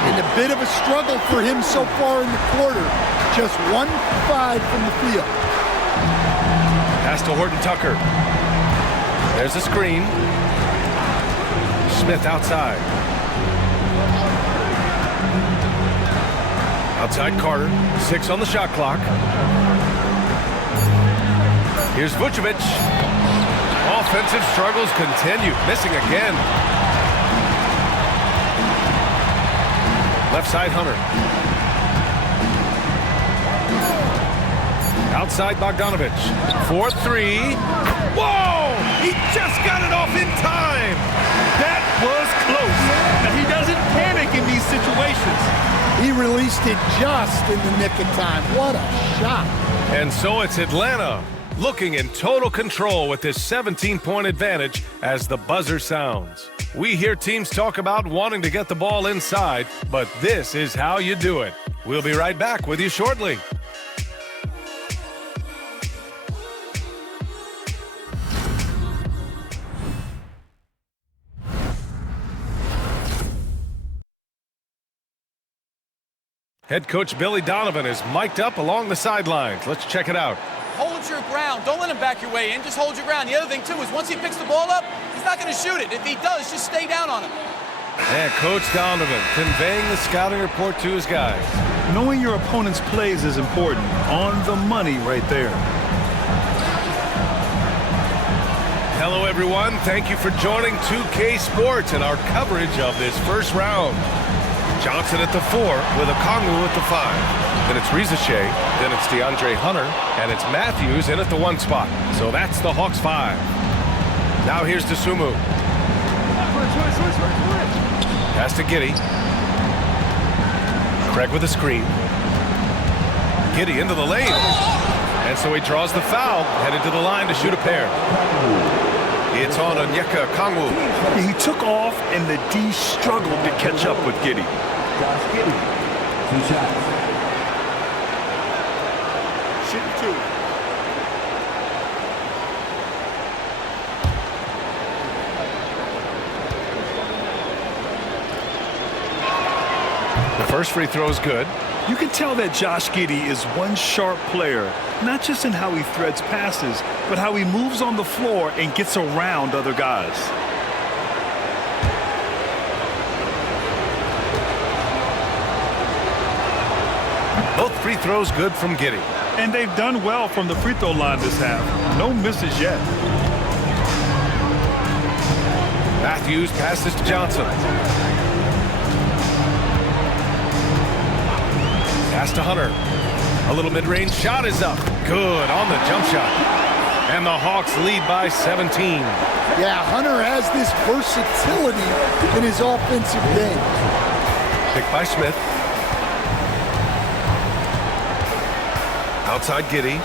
And a bit of a struggle for him so far in the quarter. Just 1 for 5 from the field. Pass to Horton Tucker. There's a screen. Smith outside. Outside Carter. 6 on the shot clock. Here's Vucevic. Offensive struggles continue. Missing again. Left side Hunter. Outside Bogdanovich. 4-3. Whoa! He just got it off in time. That was close. Now, he doesn't panic in these situations. He released it just in the nick of time. What a shot. And so it's Atlanta looking in total control with this 17-point advantage as the buzzer sounds. We hear teams talk about wanting to get the ball inside, but this is how you do it. We'll be right back with you shortly. Head coach Billy Donovan is mic'd up along the sidelines. Let's check it out. Hold your ground. Don't let him back your way in. Just hold your ground. The other thing, too, is once he picks the ball up, he's not going to shoot it. If he does, just stay down on him. And Coach Donovan conveying the scouting report to his guys. Knowing your opponent's plays is important. On the money right there. Hello, everyone. Thank you for joining 2K Sports and our coverage of this first round. Johnson at the 4 with Okongwu at the 5. Then it's Rizashe, then it's DeAndre Hunter, and it's Matthews in at the 1 spot. So that's the Hawks 5. Now here's Dosunmu. Pass to Giddey. Craig with a screen. Giddey into the lane. And so he draws the foul, headed to the line to shoot a pair. It's on Onyeka Okongwu. He took off, and the D struggled to catch up with Giddey. Josh Giddey, 2 shots. Shoot 2. The first free throw is good. You can tell that Josh Giddey is one sharp player, not just in how he threads passes, but how he moves on the floor and gets around other guys. Both free throws good from Giddey. And they've done well from the free throw line this half. No misses yet. Matthews passes to Johnson. Pass to Hunter. A little mid-range shot is up. Good on the jump shot. And the Hawks lead by 17. Yeah, Hunter has this versatility in his offensive game. Picked by Smith. Outside Giddey.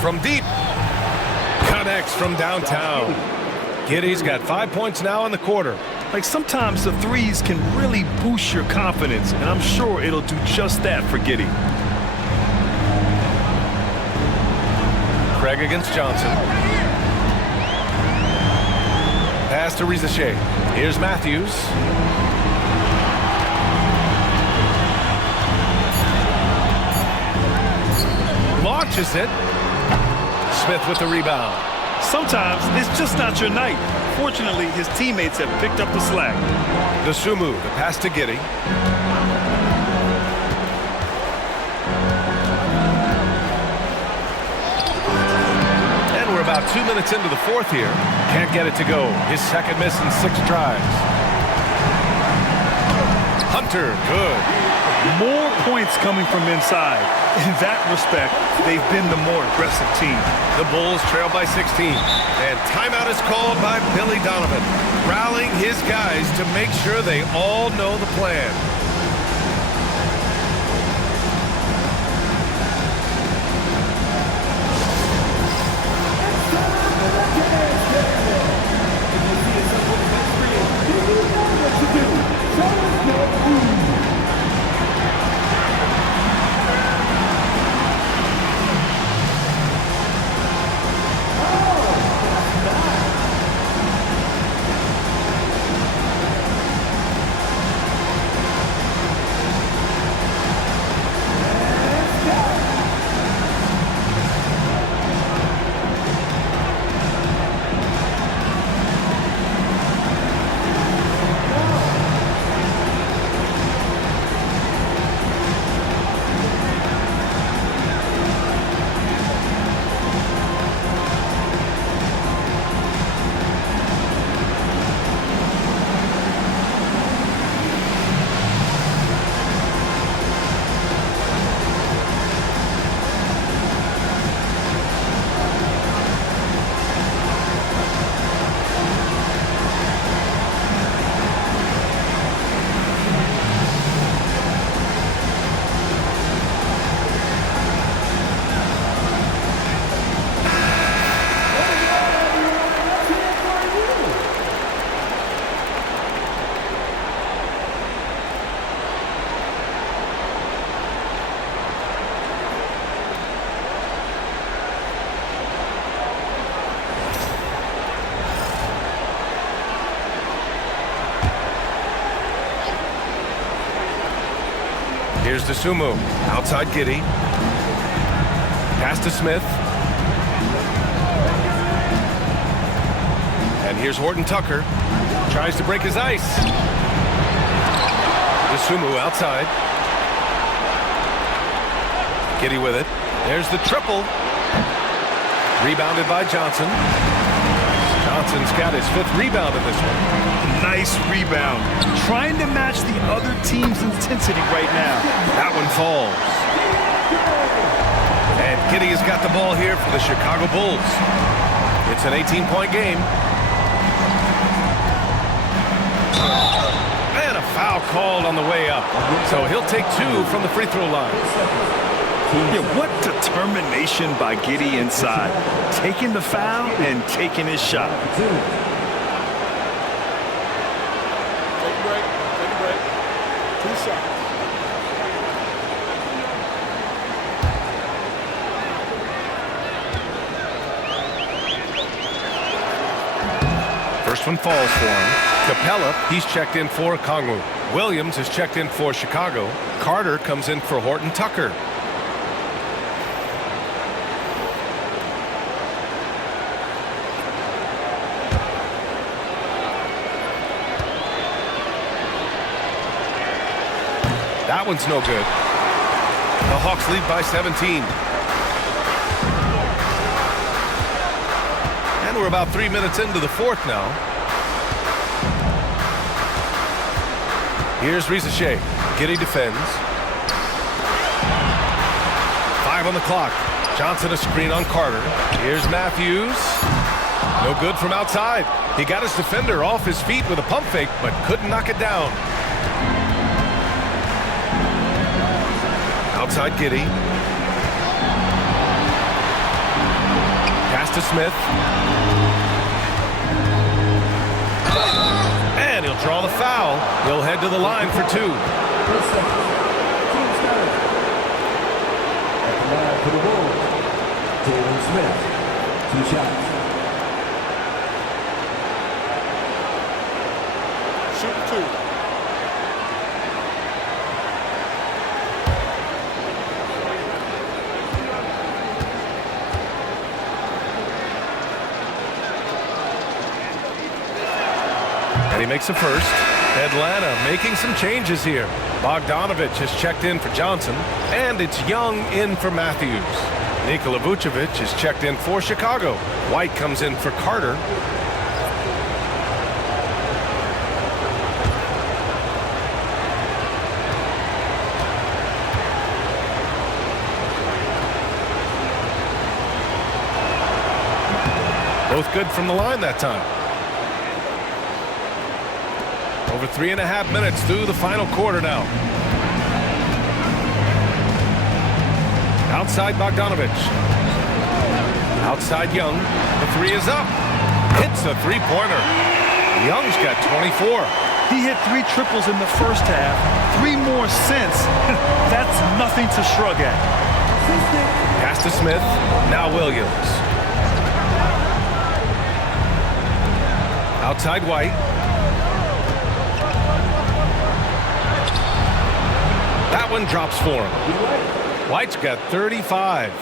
From deep. Connects from downtown. Giddey's got 5 points now in the quarter. Like, sometimes the threes can really boost your confidence, and I'm sure it'll do just that for Giddey. Craig against Johnson. Pass to Rizashe. Here's Matthews. Launches it. Smith with the rebound. Sometimes it's just not your night. Fortunately, his teammates have picked up the slack. Dosunmu, the pass to Giddey. about 2 minutes into the fourth here. Can't get it to go. His second miss in 6 drives. Hunter, good. More points coming from inside. In that respect, they've been the more aggressive team. The Bulls trail by 16. And timeout is called by Billy Donovan, rallying his guys to make sure they all know the plan. Here's to Sumu. Outside Giddy. Pass to Smith. And here's Horton Tucker. Tries to break his ice. To Sumu outside. Giddy with it. There's the triple. Rebounded by Johnson. Johnson's got his 5th rebound in this one. Nice rebound. Trying to match the other team's intensity right now. That one falls. And Giddy has got the ball here for the Chicago Bulls. It's an 18-point game. And a foul called on the way up. So he'll take 2 from the free throw line. Yeah, what determination by Giddy inside. Taking the foul and taking his shot. Take a break. 2 shots. First one falls for him. Capella, he's checked in for Kongwu. Williams is checked in for Chicago. Carter comes in for Horton Tucker. That one's no good. The Hawks lead by 17. And we're about 3 minutes into the fourth now. Here's Risache. Giddy defends. 5 on the clock. Johnson a screen on Carter. Here's Matthews. No good from outside. He got his defender off his feet with a pump fake, but couldn't knock it down. Outside Giddy. Pass to Smith. And he'll draw the foul. He'll head to the line for 2. For the Bulls, Jayson Smith, 2 shots. Shoot 2. And he makes a first. Atlanta making some changes here. Bogdanovich has checked in for Johnson, and it's Young in for Matthews. Nikola Vucevic is checked in for Chicago. White comes in for Carter. Both good from the line that time. Over 3.5 minutes through the final quarter now. Outside Bogdanovic. Outside Young. The three is up. Hits a three-pointer. Young's got 24. He hit 3 triples in the first half, 3 more since. That's nothing to shrug at. Pass to Smith. Now Williams. Outside White. That one drops for him. White's got 35.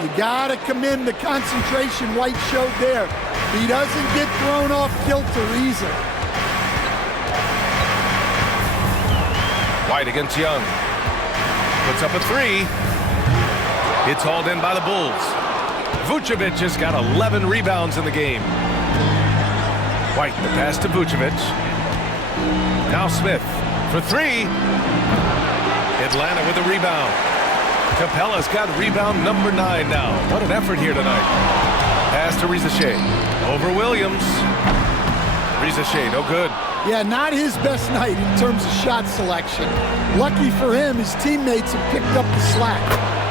You got to commend the concentration White showed there. He doesn't get thrown off kilter easily. White against Young. Puts up a three. It's hauled in by the Bulls. Vucevic has got 11 rebounds in the game. White, the pass to Vucevic. Now Smith for three. Atlanta with a rebound. Capella's got rebound number 9 now. What an effort here tonight. Pass to Rizachet. Over Williams. Rizachet, no good. Yeah, not his best night in terms of shot selection. Lucky for him, his teammates have picked up the slack.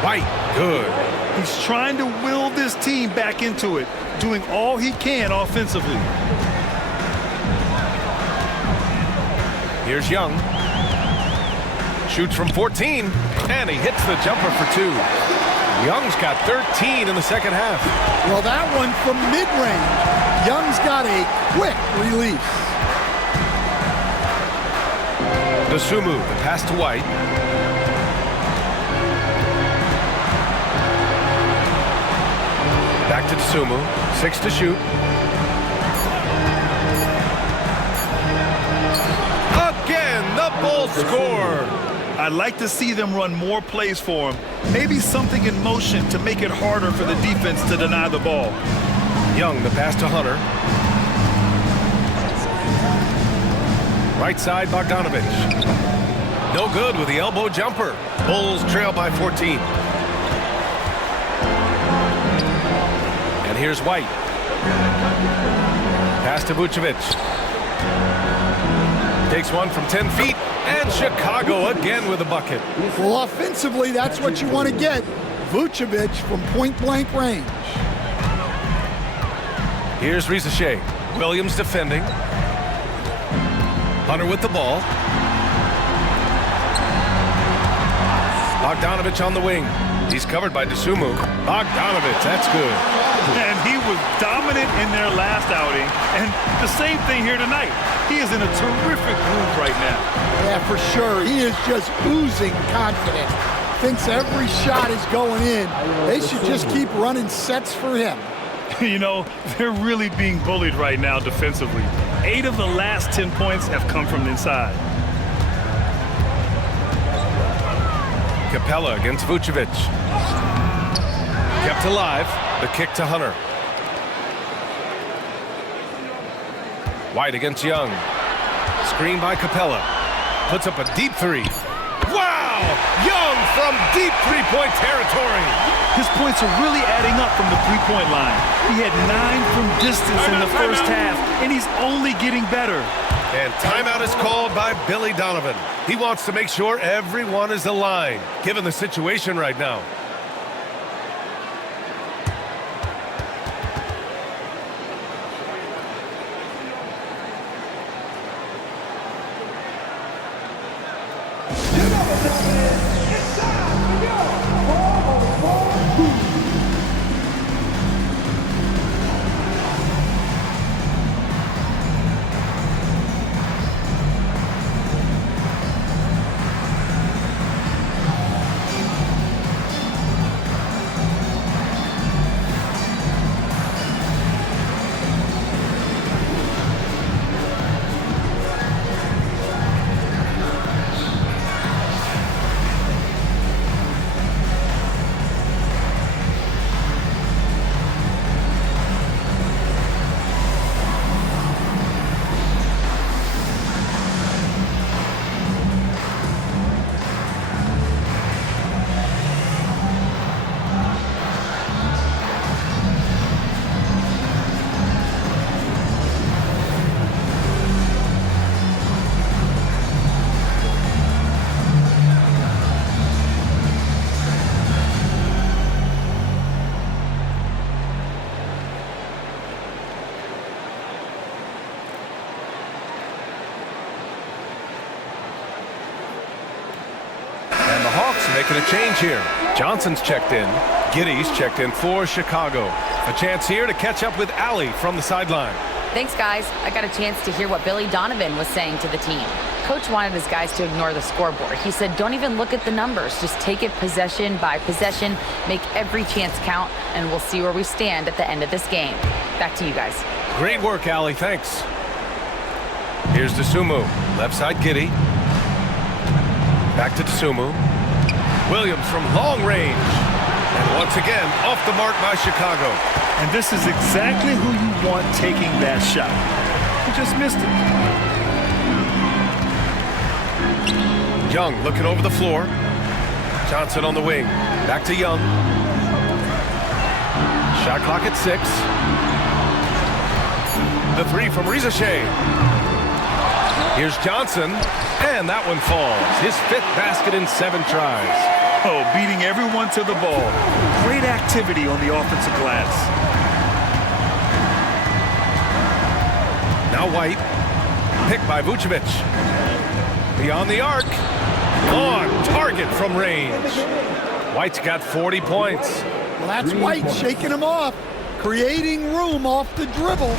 White, good. He's trying to will this team back into it, doing all he can offensively. Here's Young. Shoots from 14, and he hits the jumper for 2. Young's got 13 in the second half. Well, that one from mid-range. Young's got a quick release. Dosunmu, the pass to White. Back to Dosunmu, 6 to shoot. Again, the Bulls score. I'd like to see them run more plays for him. Maybe something in motion to make it harder for the defense to deny the ball. Young, the pass to Hunter. Right side, Bogdanovic. No good with the elbow jumper. Bulls trail by 14. And here's White. Pass to Vucevic. Takes one from 10 feet. And Chicago again with a bucket. Well, offensively, that's what you want to get. Vucevic from point-blank range. Here's Rizachet. Williams defending. Hunter with the ball. Bogdanovic on the wing. He's covered by Dosunmu. Bogdanovic, that's good. And he was dominant in their last outing. And the same thing here tonight. He is in a terrific groove right now. Yeah, for sure. He is just oozing confidence. Thinks every shot is going in. They should just keep running sets for him. You know, they're really being bullied right now defensively. 8 of the last 10 points have come from inside. Capella against Vucevic. Kept alive. The kick to Hunter. White against Young. Screen by Capella. Puts up a deep three. Wow! Young from deep three-point territory. His points are really adding up from the three-point line. He had 9 from distance in the first half, and he's only getting better. And timeout is called by Billy Donovan. He wants to make sure everyone is aligned, given the situation right now. making a change here. Johnson's checked in. Giddey's checked in for Chicago. A chance here to catch up with Allie from the sideline. Thanks, guys. I got a chance to hear what Billy Donovan was saying to the team. Coach wanted his guys to ignore the scoreboard. He said, don't even look at the numbers. Just take it possession by possession, make every chance count, and we'll see where we stand at the end of this game. Back to you guys. Great work, Allie. Thanks. Here's Dosunmu. Left side, Giddey. Back to Dosunmu. Williams from long range. And once again, off the mark by Chicago. And this is exactly who you want taking that shot. He just missed it. Young looking over the floor. Johnson on the wing. Back to Young. Shot clock at 6. The three from Rizashay. Here's Johnson. And that one falls. His 5th basket in 7 tries. Oh, beating everyone to the ball. Great activity on the offensive glass. Now White. Picked by Vucevic. Beyond the arc. On target from range. White's got 40 points. Well, that's White shaking him off, creating room off the dribble.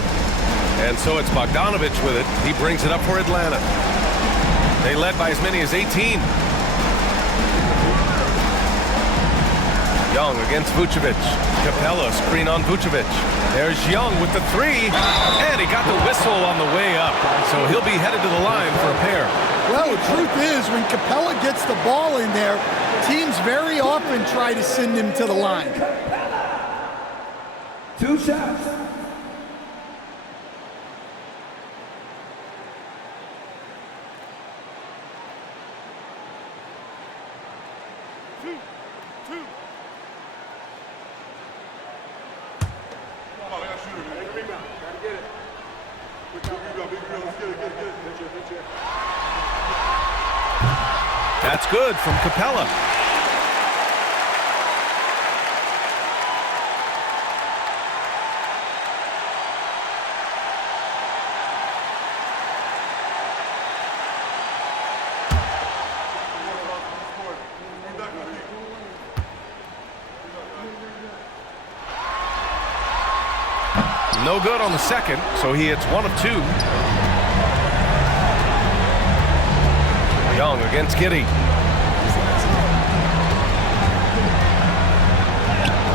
And so it's Bogdanovich with it. He brings it up for Atlanta. They led by as many as 18. Young against Vucevic. Capella screen on Vucevic. There's Young with the 3. And he got the whistle on the way up. So he'll be headed to the line for a pair. Well, the truth is, when Capella gets the ball in there, teams very often try to send him to the line. 2 shots. That's good from Capella. No good on the second, so he hits 1 of 2. Young against Giddey.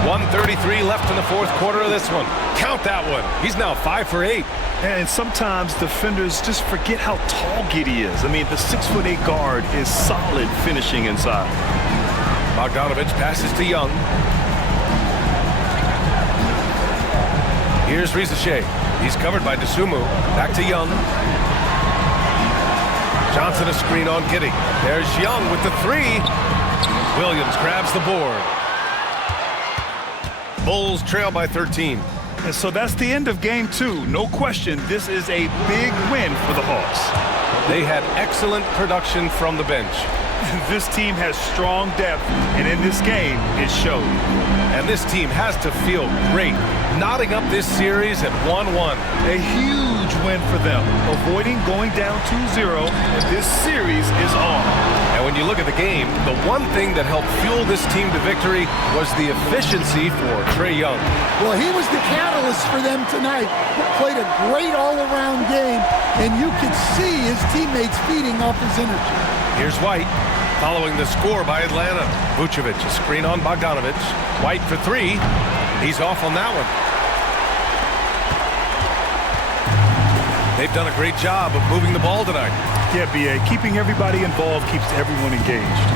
1:33 left in the 4th quarter of this one. Count that one. He's now 5 for 8. And sometimes defenders just forget how tall Giddey is. I mean, the 6'8" guard is solid finishing inside. Bogdanovich passes to Young. Here's Rizashay. He's covered by Dosunmu. Back to Young. Johnson a screen on Giddey. There's Young with the 3. Williams grabs the board. Bulls trail by 13. And so that's the end of game 2. No question, this is a big win for the Hawks. They had excellent production from the bench. This team has strong depth, and in this game, it showed. And this team has to feel great, knotting up this series at 1-1. A huge win for them, avoiding going down 2-0, and this series is on. And when you look at the game, the one thing that helped fuel this team to victory was the efficiency for Trae Young. Well, he was the catalyst for them tonight. Played a great all-around game, and you could see his teammates feeding off his energy. Here's White. Following the score by Atlanta. Vucevic, a screen on Bogdanovich. White for 3. He's off on that one. They've done a great job of moving the ball tonight. Yeah, B.A. Keeping everybody involved keeps everyone engaged.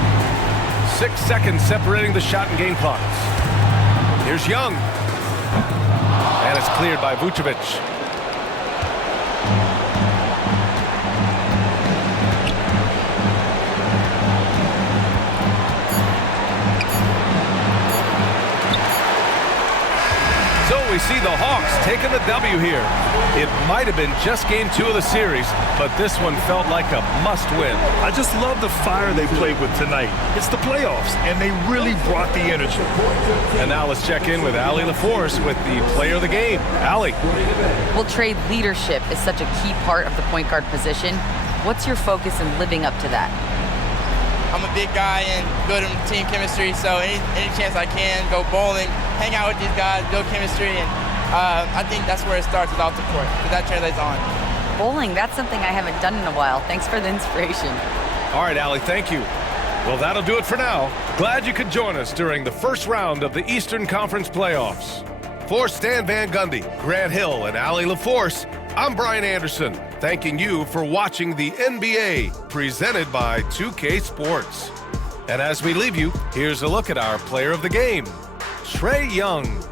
6 seconds separating the shot and game clocks. Here's Young. And it's cleared by Vucevic. We see the Hawks taking the W here. It might have been just game 2 of the series, but this one felt like a must-win. I just love the fire they played with tonight. It's the playoffs, and they really brought the energy. And now let's check in with Allie LaForce with the player of the game. Allie. Well, Trae, leadership is such a key part of the point guard position. What's your focus in living up to that? I'm a big guy and building team chemistry, so any chance I can, go bowling, hang out with these guys, build chemistry, and I think that's where it starts with off the court, because that translates on. Bowling, that's something I haven't done in a while. Thanks for the inspiration. All right, Allie, thank you. Well, that'll do it for now. Glad you could join us during the first round of the Eastern Conference Playoffs. For Stan Van Gundy, Grant Hill, and Allie LaForce, I'm Brian Anderson, thanking you for watching the NBA, presented by 2K Sports. And as we leave you, here's a look at our player of the game, Trae Young.